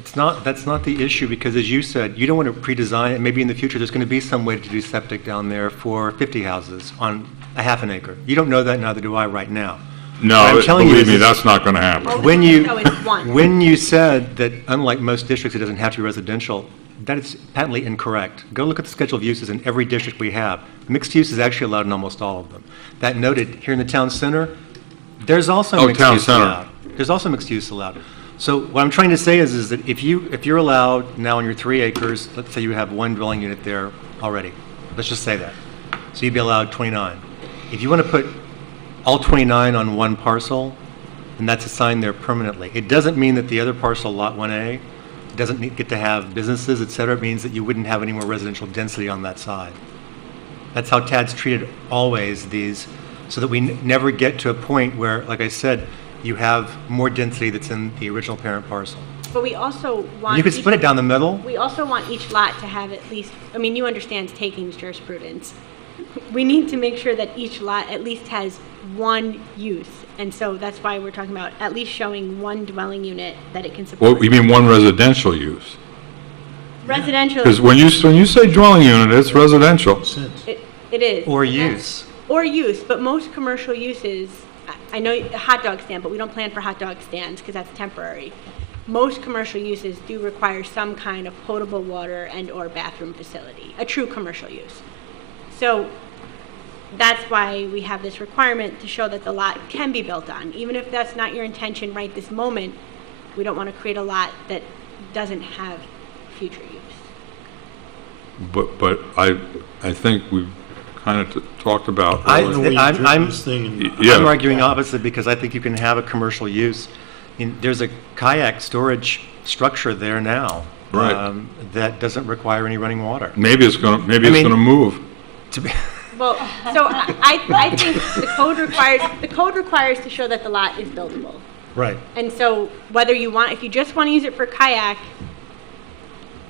That's not the issue, because as you said, you don't want to pre-design, and maybe in the future, there's going to be some way to do septic down there for 50 houses on a half an acre. You don't know that, neither do I right now. What No, I'm telling you believe me, is- that's not going to happen. Well, When we you, know it's one. when you said that unlike most districts, it doesn't have to be residential, that is patently incorrect. Go look at the schedule of uses in every district we have. Mixed use is actually allowed in almost all of them. That noted, here in the town center, there's also Oh, mixed town use center. allowed. There's also mixed use allowed. So what I'm trying to say is that if you're allowed now on your 3 acres, let's say you have one dwelling unit there already. Let's just say that. So you'd be allowed 29. If you want to put all 29 on one parcel, and that's assigned there permanently. It doesn't mean that the other parcel, Lot 1A, doesn't get to have businesses, et cetera. It means that you wouldn't have any more residential density on that side. That's how TAD's treated always these, so that we never get to a point where, like I said, you have more density that's in the original parent parcel. But we also want. You could each- split it down the middle. We also want each lot to have at least, I mean, you understand takings jurisprudence. We need to make sure that each lot at least has one use. And so that's why we're talking about at least showing one dwelling unit that it can support. Well, you mean one residential use? Residential, Because when you say dwelling unit, it's residential. it is. Or use. Or use, but most commercial uses, I know a hot dog stand, but we don't plan for hot dog stands because that's temporary. Most commercial uses do require some kind of potable water and/or bathroom facility, a true commercial use. So that's why we have this requirement to show that the lot can be built on. Even if that's not your intention right this moment, we don't want to create a lot that doesn't have future use. But I think we've kind of talked about. I'm Yeah. arguing opposite, because I think you can have a commercial use. There's a kayak storage structure there now. Right. That doesn't require any running water. Maybe it's going I mean- to move. To be- Well, so I think the code requires to show that the lot is buildable. Right. And so if you just want to use it for kayak,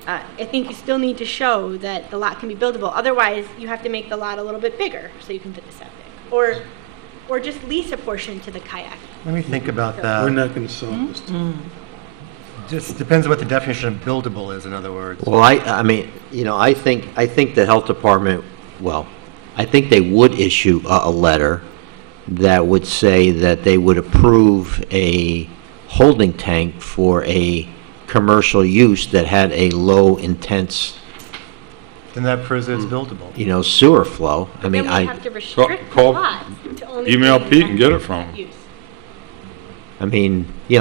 I think you still need to show that the lot can be buildable. Otherwise, you have to make the lot a little bit bigger so you can fit the septic. Or just lease a portion to the kayak. Let me think about that. We're not going to solve this. Just depends on what the definition of buildable is, in other words. Well, I mean, I think the health department, I think they would issue a letter that would say that they would approve a holding tank for a commercial use that had a low intense, Then that proves that it's buildable. sewer flow. I mean, Then we have to restrict the call- lot to only. Email being Pete and get it from him. use.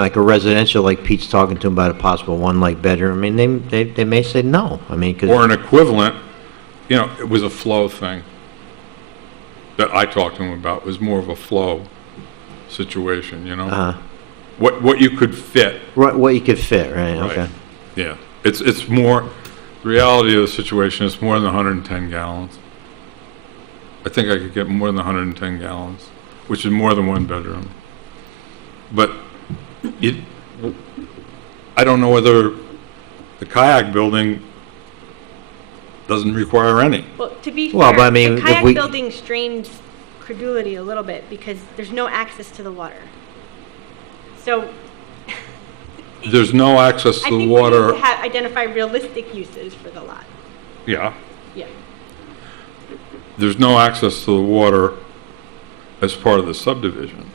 Like a residential, like Pete's talking to him about a possible one like bedroom. I mean, they may say no. I mean, because Or an equivalent, it was a flow thing that I talked to him about. It was more of a flow situation, What you could fit. what you could fit, right? Right. Okay. Yeah. It's more, the reality of the situation is more than 110 gallons. I think I could get more than 110 gallons, which is more than one bedroom. But I don't know whether the kayak building doesn't require any. Well, to be Well, fair, but I mean, the if kayak we- building strains credulity a little bit because there's no access to the water. So There's no access I to think the we water. need to identify realistic uses for the lot. Yeah. Yeah. There's no access to the water as part of the subdivision,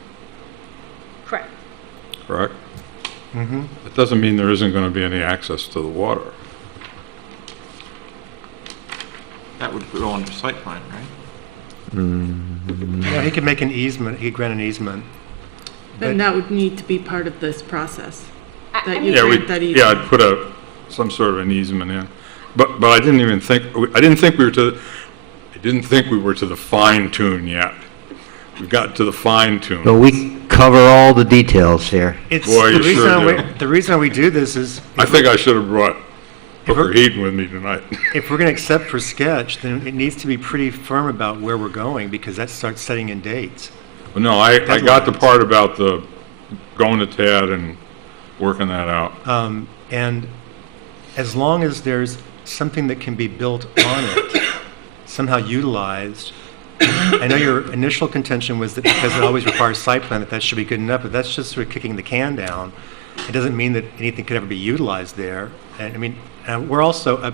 Correct. correct? Mm-hmm. It doesn't mean there isn't going to be any access to the water. That would go under site plan, right? Yeah, he could make an easement, he could grant an easement. Then that would need to be part of this process. I That mean, you grant that easement. I'd put some sort of an easement in. But I didn't think we were to the fine tune yet. We got to the fine tune. But we cover all the details here. It's, Boy, you the reason sure do. the reason we do this is, I think I should have brought Hooker Heaton with me tonight. if we're going to accept for sketch, then it needs to be pretty firm about where we're going, because that starts setting in dates. Well, no, I got the Deadlines. part about the going to TAD and working that out. And as long as there's something that can be built on it, somehow utilized, I know your initial contention was that because it always requires site plan, that should be good enough, but that's just sort of kicking the can down. It doesn't mean that anything could ever be utilized there. And I mean, we're also,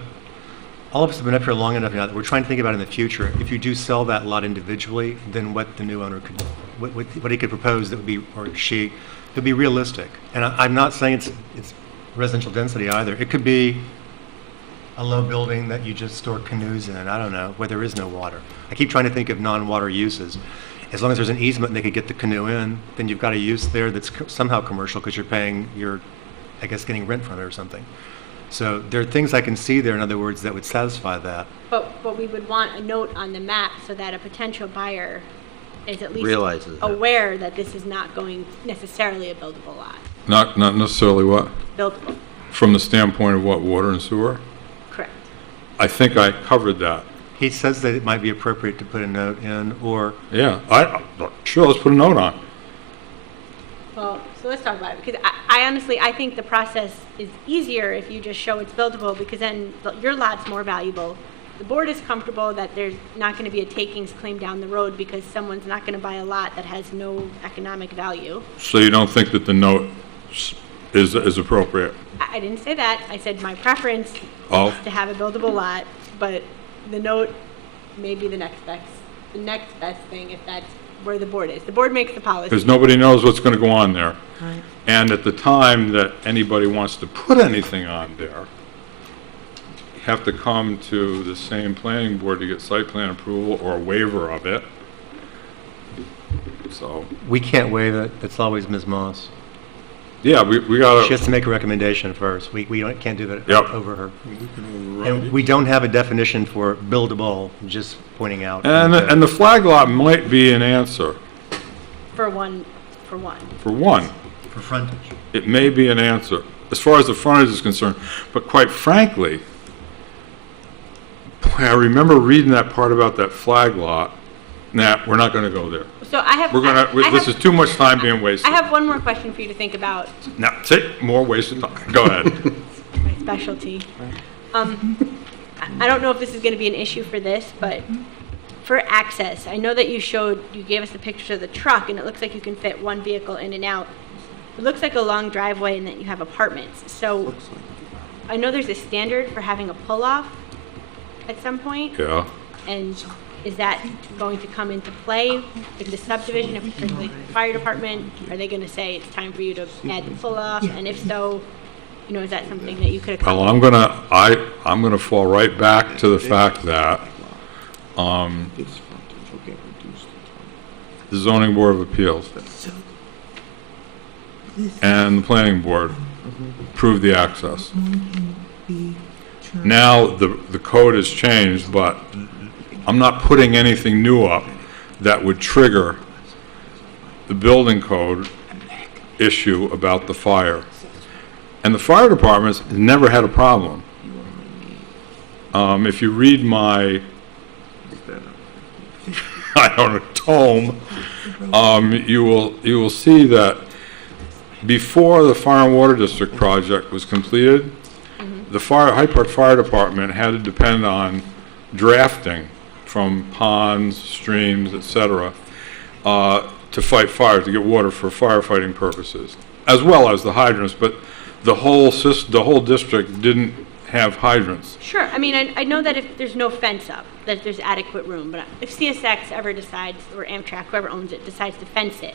all of us have been up here long enough now that we're trying to think about in the future, if you do sell that lot individually, then what the new owner could, what he could propose that would be, or she, could be realistic. And I'm not saying it's residential density either. It could be a low building that you just store canoes in, I don't know, where there is no water. I keep trying to think of non-water uses. As long as there's an easement and they could get the canoe in, then you've got a use there that's somehow commercial because you're, I guess, getting rent from it or something. So there are things I can see there, in other words, that would satisfy that. But we would want a note on the map so that a potential buyer is at least Realizes that. aware that this is not going necessarily a buildable lot. Not necessarily what? Buildable, From the standpoint of what, water and sewer? correct. I think I covered that. He says that it might be appropriate to put a note in, or Yeah, sure, let's put a note on. Well, so let's talk about it, because I honestly, I think the process is easier if you just show it's buildable, because then your lot's more valuable. The board is comfortable that there's not going to be a takings claim down the road because someone's not going to buy a lot that has no economic value. So you don't think that the note is appropriate? I didn't say that. I said my preference Oh. is to have a buildable lot, but the note may be the next best thing if that's where the board is. The board makes the policy. Because nobody knows what's going to go on there. Right. And at the time that anybody wants to put anything on there, you have to come to the same planning board to get site plan approval or a waiver of it. So, we can't waive it. It's always Ms. Moss. yeah, we She got has to, to make a recommendation first. We can't do that Yep. over her. We can override And it. we don't have a definition for buildable, just pointing out. and the flag lot might be an answer For one. for one. For frontage. It may be an answer, as far as the frontage is concerned. But quite frankly, boy, I remember reading that part about that flag lot. Nah, we're not going to go there. So I have. We're going to, this is too much time being wasted. I have one more question for you to think about. Now, take more wasted time. Go ahead. My specialty. I don't know if this is going to be an issue for this, but for access, I know that you gave us the picture of the truck, and it looks like you can fit one vehicle in and out. It looks like a long driveway and that you have apartments. So I know there's a standard for having a pull-off at some point. Yeah. And is that going to come into play in the subdivision, if it's like the fire department? Are they going to say it's time for you to add the pull-off? And if so, is that something that you could Well, accomplish? I'm gonna fall right back to the fact that, the zoning board of appeals and the planning board approved the access. Now, the code has changed, but I'm not putting anything new up that would trigger the building code issue about the fire. And the fire department's never had a problem. If you read my, tome, you will see that before the Fire and Water District project was completed, the Hyde Park Fire Department had to depend on drafting from ponds, streams, etc., to fight fire, to get water for firefighting purposes, as well as the hydrants. But the whole district didn't have hydrants. Sure. I mean, I know that if there's no fence up, that there's adequate room. But if CSX ever decides, or Amtrak, whoever owns it, decides to fence it,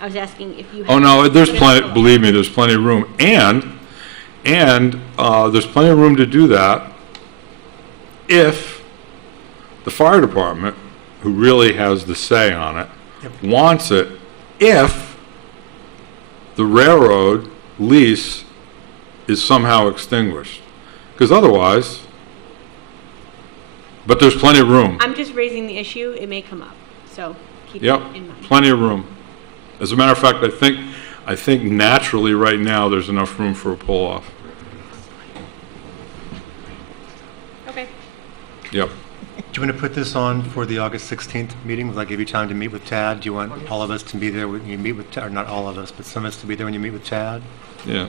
I was asking if you have... Oh, no, there's put in plenty, pull-off. believe me, there's plenty of room. And there's plenty of room to do that if the fire department, who really has the say on it, wants it, if the railroad lease is somehow extinguished. Because otherwise, but there's plenty of room. I'm just raising the issue. It may come up. So keep Yep, it in mind. plenty of room. As a matter of fact, I think naturally right now there's enough room for a pull-off. Okay. Yep. Do you want to put this on for the August 16th meeting? Will I give you time to meet with Tad? Do you want all of us to be there when you meet with Tad? Or not all of us, but some of us to be there when you meet with Tad? Yeah.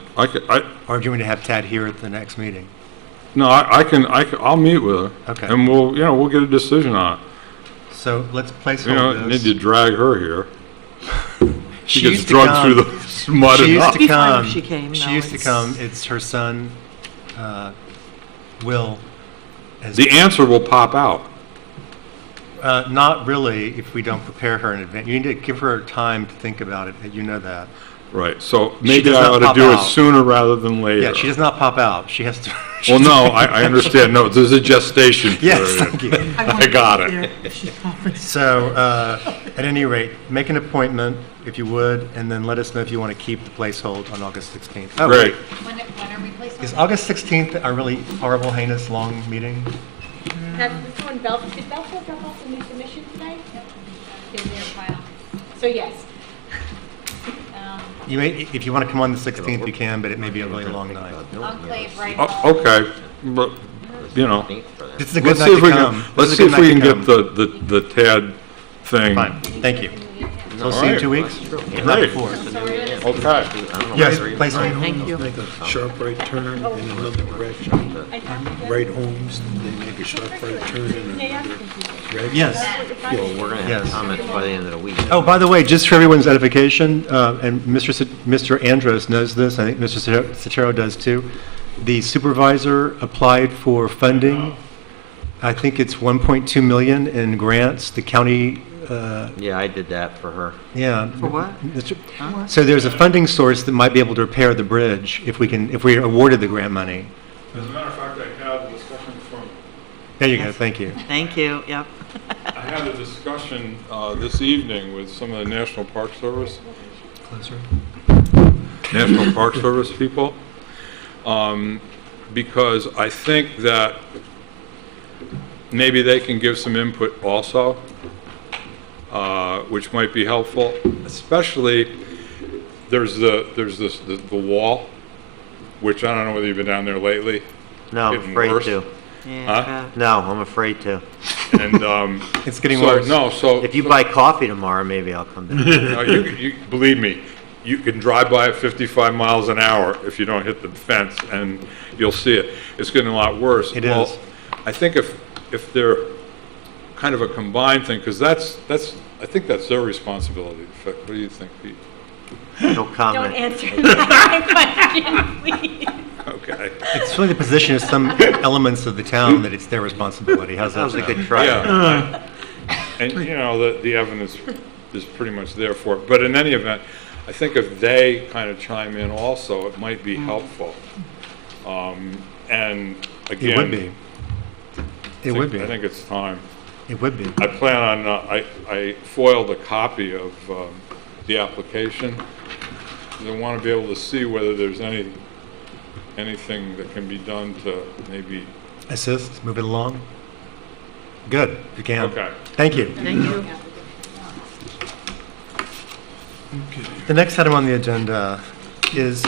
Or do you want to have Tad here at the next meeting? No, I'll meet with her. Okay. And we'll get a decision on it. So let's place You hold don't need this. to drag her here. She used gets to drugged come- through the mud She used enough. to Be fine come. if she came, She no, used to it's- come. It's her son, Will. Has, The answer will pop out. not really if we don't prepare her in advance. You need to give her time to think about it. You know that. Right, so maybe does I not ought to pop do it out. sooner rather than later. Yeah, she does not pop out. She has to. Well, no, I understand. No, there's a gestation Yes, period. thank you. I got it. There, if she's popping. So, at any rate, make an appointment if you would, and then let us know if you want to keep the placehold on August 16th. Oh, Great. When are we placing? Is August 16th a really horrible, heinous, long meeting? Has this one, did Belfield drop off the new submission today? In their file. So yes. You may, if you want to come on the 16th, you can, but it may be a really long night. Enclave right Oh, okay, but, you know, This is a good let's night see if to we come. can, let's This see is a if good we can night get to come. the TAD thing. Fine, thank you. So we'll see you in 2 weeks? If not Great. before. Okay. Yes, place Right on. home, make a sharp right turn in another direction. Right homes, they make a sharp right turn in another direction. Yes. Well, we're going to have Yes. comments by the end of the week. Oh, by the way, just for everyone's edification, and Mr. Andros knows this, I think Mr. Sotero does too, the supervisor applied for funding. I think it's 1.2 million in grants. The county, Yeah, I did that for her. yeah. For what? So there's a funding source that might be able to repair the bridge if we're awarded the grant money. As a matter of fact, I had a discussion from, There you go, thank you. Thank you, yep. I had a discussion this evening with some of the National Park Service. National Park Service people, because I think that maybe they can give some input also, which might be helpful. Especially, there's the wall, which I don't know whether you've been down there lately. No, I'm Getting afraid worse. to. Yeah, No, I'm afraid to. And It's getting so, worse. no, so If you buy coffee tomorrow, maybe I'll come down. no, you believe me, you can drive by at 55 miles an hour if you don't hit the fence, and you'll see it. It's getting a lot worse. It Well, is. I think if they're kind of a combined thing, because I think that's their responsibility. What do you think, Pete? No Don't comment. answer that question, please. Okay. It's really the position of some elements of the town that it's their responsibility. How's That that was a sound? good try. Yeah. And, you know, the evidence is pretty much there for it. But in any event, I think if they kind of chime in also, it might be helpful. And again. It would be. It would be. I think it's time. It would be. I plan on, I foiled a copy of the application. I want to be able to see whether there's anything that can be done to maybe, Assist, move it along. Good, if you can. okay. Thank you. Thank you. The next item on the agenda is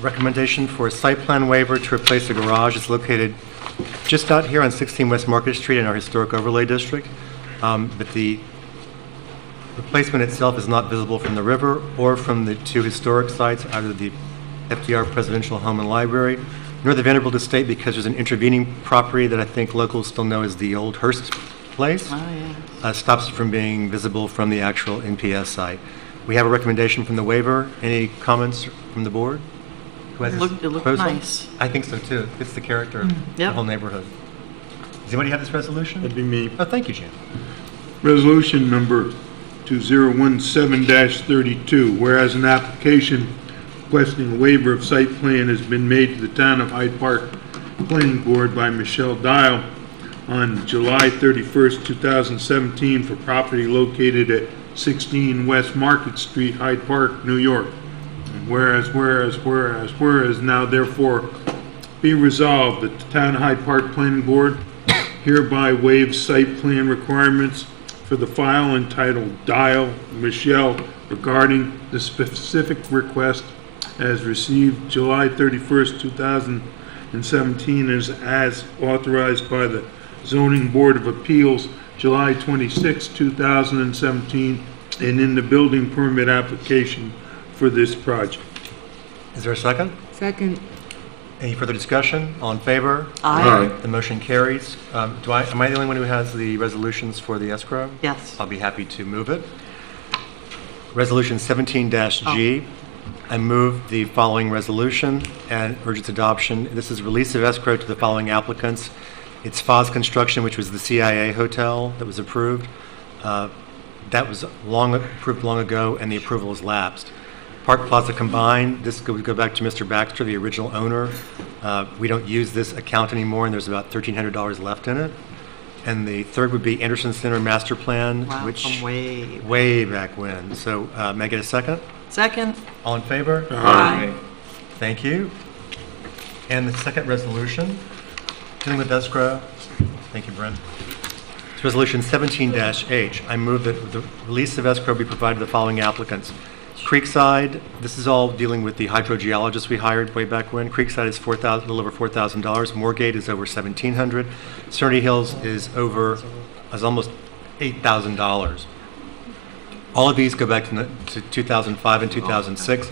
recommendation for a site plan waiver to replace a garage. It's located just out here on 16 West Market Street in our historic overlay district. But the replacement itself is not visible from the river or from the two historic sites, either the FDR Presidential Home and Library, nor the Vanderbilt Estate, because there's an intervening property that I think locals still know as the old Hearst Place. Oh, yeah. Stops it from being visible from the actual NPS site. We have a recommendation from the waiver. Any comments from the board? Who has It this looked- it looked proposal? nice. I think so too. It's the character of the Yep. whole neighborhood. Does anybody have this resolution? That'd be me. Oh, thank you, Jim. Resolution number 2017-32, whereas an application requesting a waiver of site plan has been made to the Town of Hyde Park Planning Board by Michelle DYAL on July 31st, 2017 for property located at 16 West Market Street, Hyde Park, New York. And whereas now therefore be resolved that the Town of Hyde Park Planning Board hereby waives site plan requirements for the file entitled DYAL Michelle regarding the specific request as received July 31st, 2017 as authorized by the Zoning Board of Appeals July 26, 2017 and in the building permit application for this project. Is there a second? Second. Any further discussion? All in favor? Aye. The motion carries. Am I the only one who has the resolutions for the escrow? Yes. I'll be happy to move it. Resolution 17-G. I move the following resolution and urge its adoption. This is release of escrow to the following applicants. It's Foz Construction, which was the CIA hotel that was approved. That was approved long ago, and the approval has lapsed. Park Plaza Combined, this would go back to Mr. Baxter, the original owner. We don't use this account anymore, and there's about $1,300 left in it. And the third would be Anderson Center Master Plan, Wow, which from way back when. So may I get a second? Second. All in favor? Aye. Thank you. And the second resolution, dealing with escrow. Thank you, Brent. It's Resolution 17-H. I move that the release of escrow be provided to the following applicants. Creekside, this is all dealing with the hydrogeologist we hired way back when. Creekside is a little over $4,000. Moorgate is over $1,700. Stony Hills is almost $8,000. All of these go back to 2005 and 2006.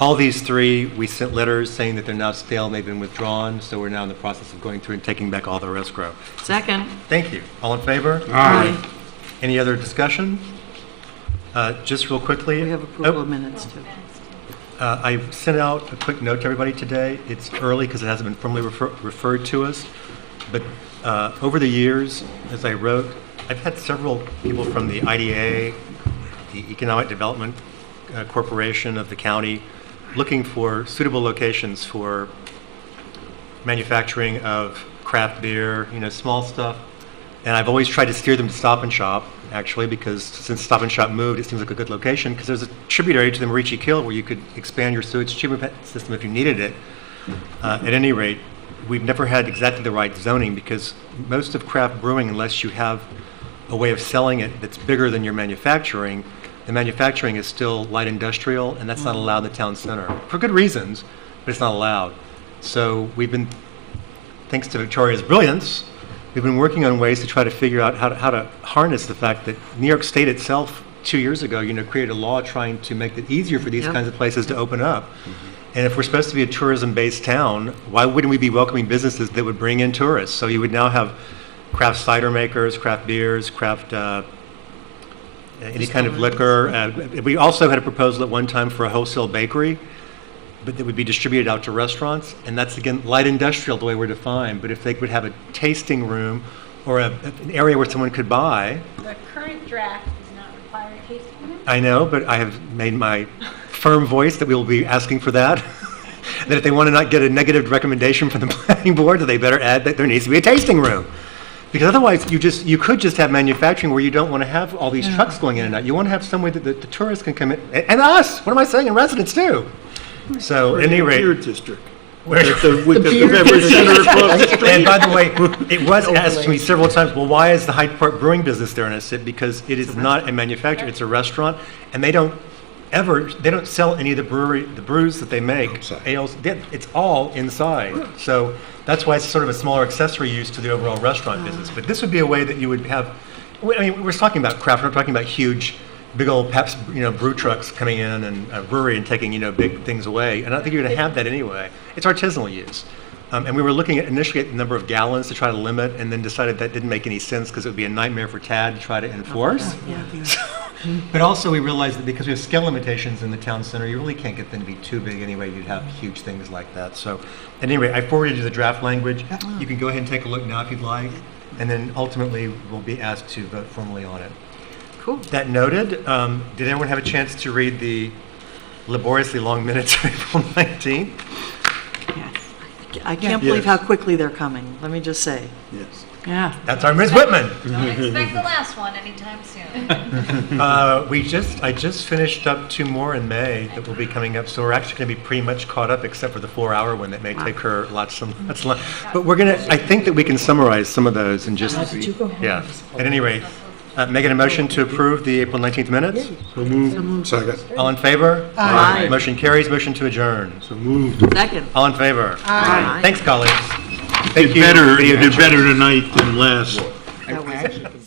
All these three, we sent letters saying that they're now stale and they've been withdrawn, so we're now in the process of going through and taking back all their escrow. Second. Thank you. All in favor? Aye. Any other discussion? Just real quickly. We have approval of minutes, too. I sent out a quick note to everybody today. It's early because it hasn't been formally referred to us, but over the years, as I wrote, I've had several people from the IDA, the Economic Development Corporation of the county, looking for suitable locations for manufacturing of craft beer, small stuff. And I've always tried to steer them to Stop and Shop, actually, because since Stop and Shop moved, it seems like a good location, because there's a tributary to the Marici Kill where you could expand your sewage treatment system if you needed it. At any rate, we've never had exactly the right zoning, because most of craft brewing, unless you have a way of selling it that's bigger than your manufacturing, the manufacturing is still light industrial, and that's not allowed in the town center, for good reasons, but it's not allowed. So we've been, thanks to Victoria's brilliance, we've been working on ways to try to figure out how to harness the fact that New York State itself, 2 years ago, created a law trying to make it easier for these kinds of places to open up. And if we're supposed to be a tourism-based town, why wouldn't we be welcoming businesses that would bring in tourists? So you would now have craft cider makers, craft beers, craft any kind of liquor. We also had a proposal at one time for a wholesale bakery, but that would be distributed out to restaurants, and that's, again, light industrial the way we're defined. But if they would have a tasting room or an area where someone could buy. The current draft does not require a tasting room. I know, but I have made my firm voice that we will be asking for that. That if they want to not get a negative recommendation from the planning board, that they better add that there needs to be a tasting room. Because otherwise, you could just have manufacturing where you don't want to have all these trucks going in and out. You want to have somewhere that the tourists can come in, and us, what am I saying, and residents too. So at any rate. Beer district. Where With the beverage center across the street. And by the way, it was asked to me several times, well, why is the Hyde Park Brewing business there? And I said, because it is not a manufacturer, it's a restaurant, and they don't sell any of the brews that they make, ales, it's all inside. So that's why it's sort of a smaller accessory use to the overall restaurant business. But this would be a way that you would have, I mean, we're talking about craft, we're talking about huge, big old brew trucks coming in and a brewery and taking, big things away. And I don't think you're going to have that anyway. It's artisanal use. And we were looking at initially at the number of gallons to try to limit, and then decided that didn't make any sense because it would be a nightmare for TAD to try to enforce. But also we realized that because we have scale limitations in the town center, you really can't get them to be too big anyway. You'd have huge things like that. So at any rate, I forwarded you the draft language. You can go ahead and take a look now if you'd like. And then ultimately we'll be asked to vote formally on it. Cool. That noted, did everyone have a chance to read the laboriously long minutes of April 19th? Yes. I can't believe how quickly they're coming, let me just say. Yes. Yeah. That's our Ms. Whitman. Don't expect the last one anytime soon. I just finished up 2 more in May that will be coming up, so we're actually going to be pretty much caught up except for the 4-hour one that may take her lots of, that's long. But I think that we can summarize some of those and just, yeah. At any rate, making a motion to approve the April 19th minutes? So moved. Second. All in favor? Aye. Motion carries. Motion to adjourn. So moved. Second. All in favor? Aye. Thanks, colleagues. Did better tonight than last. That was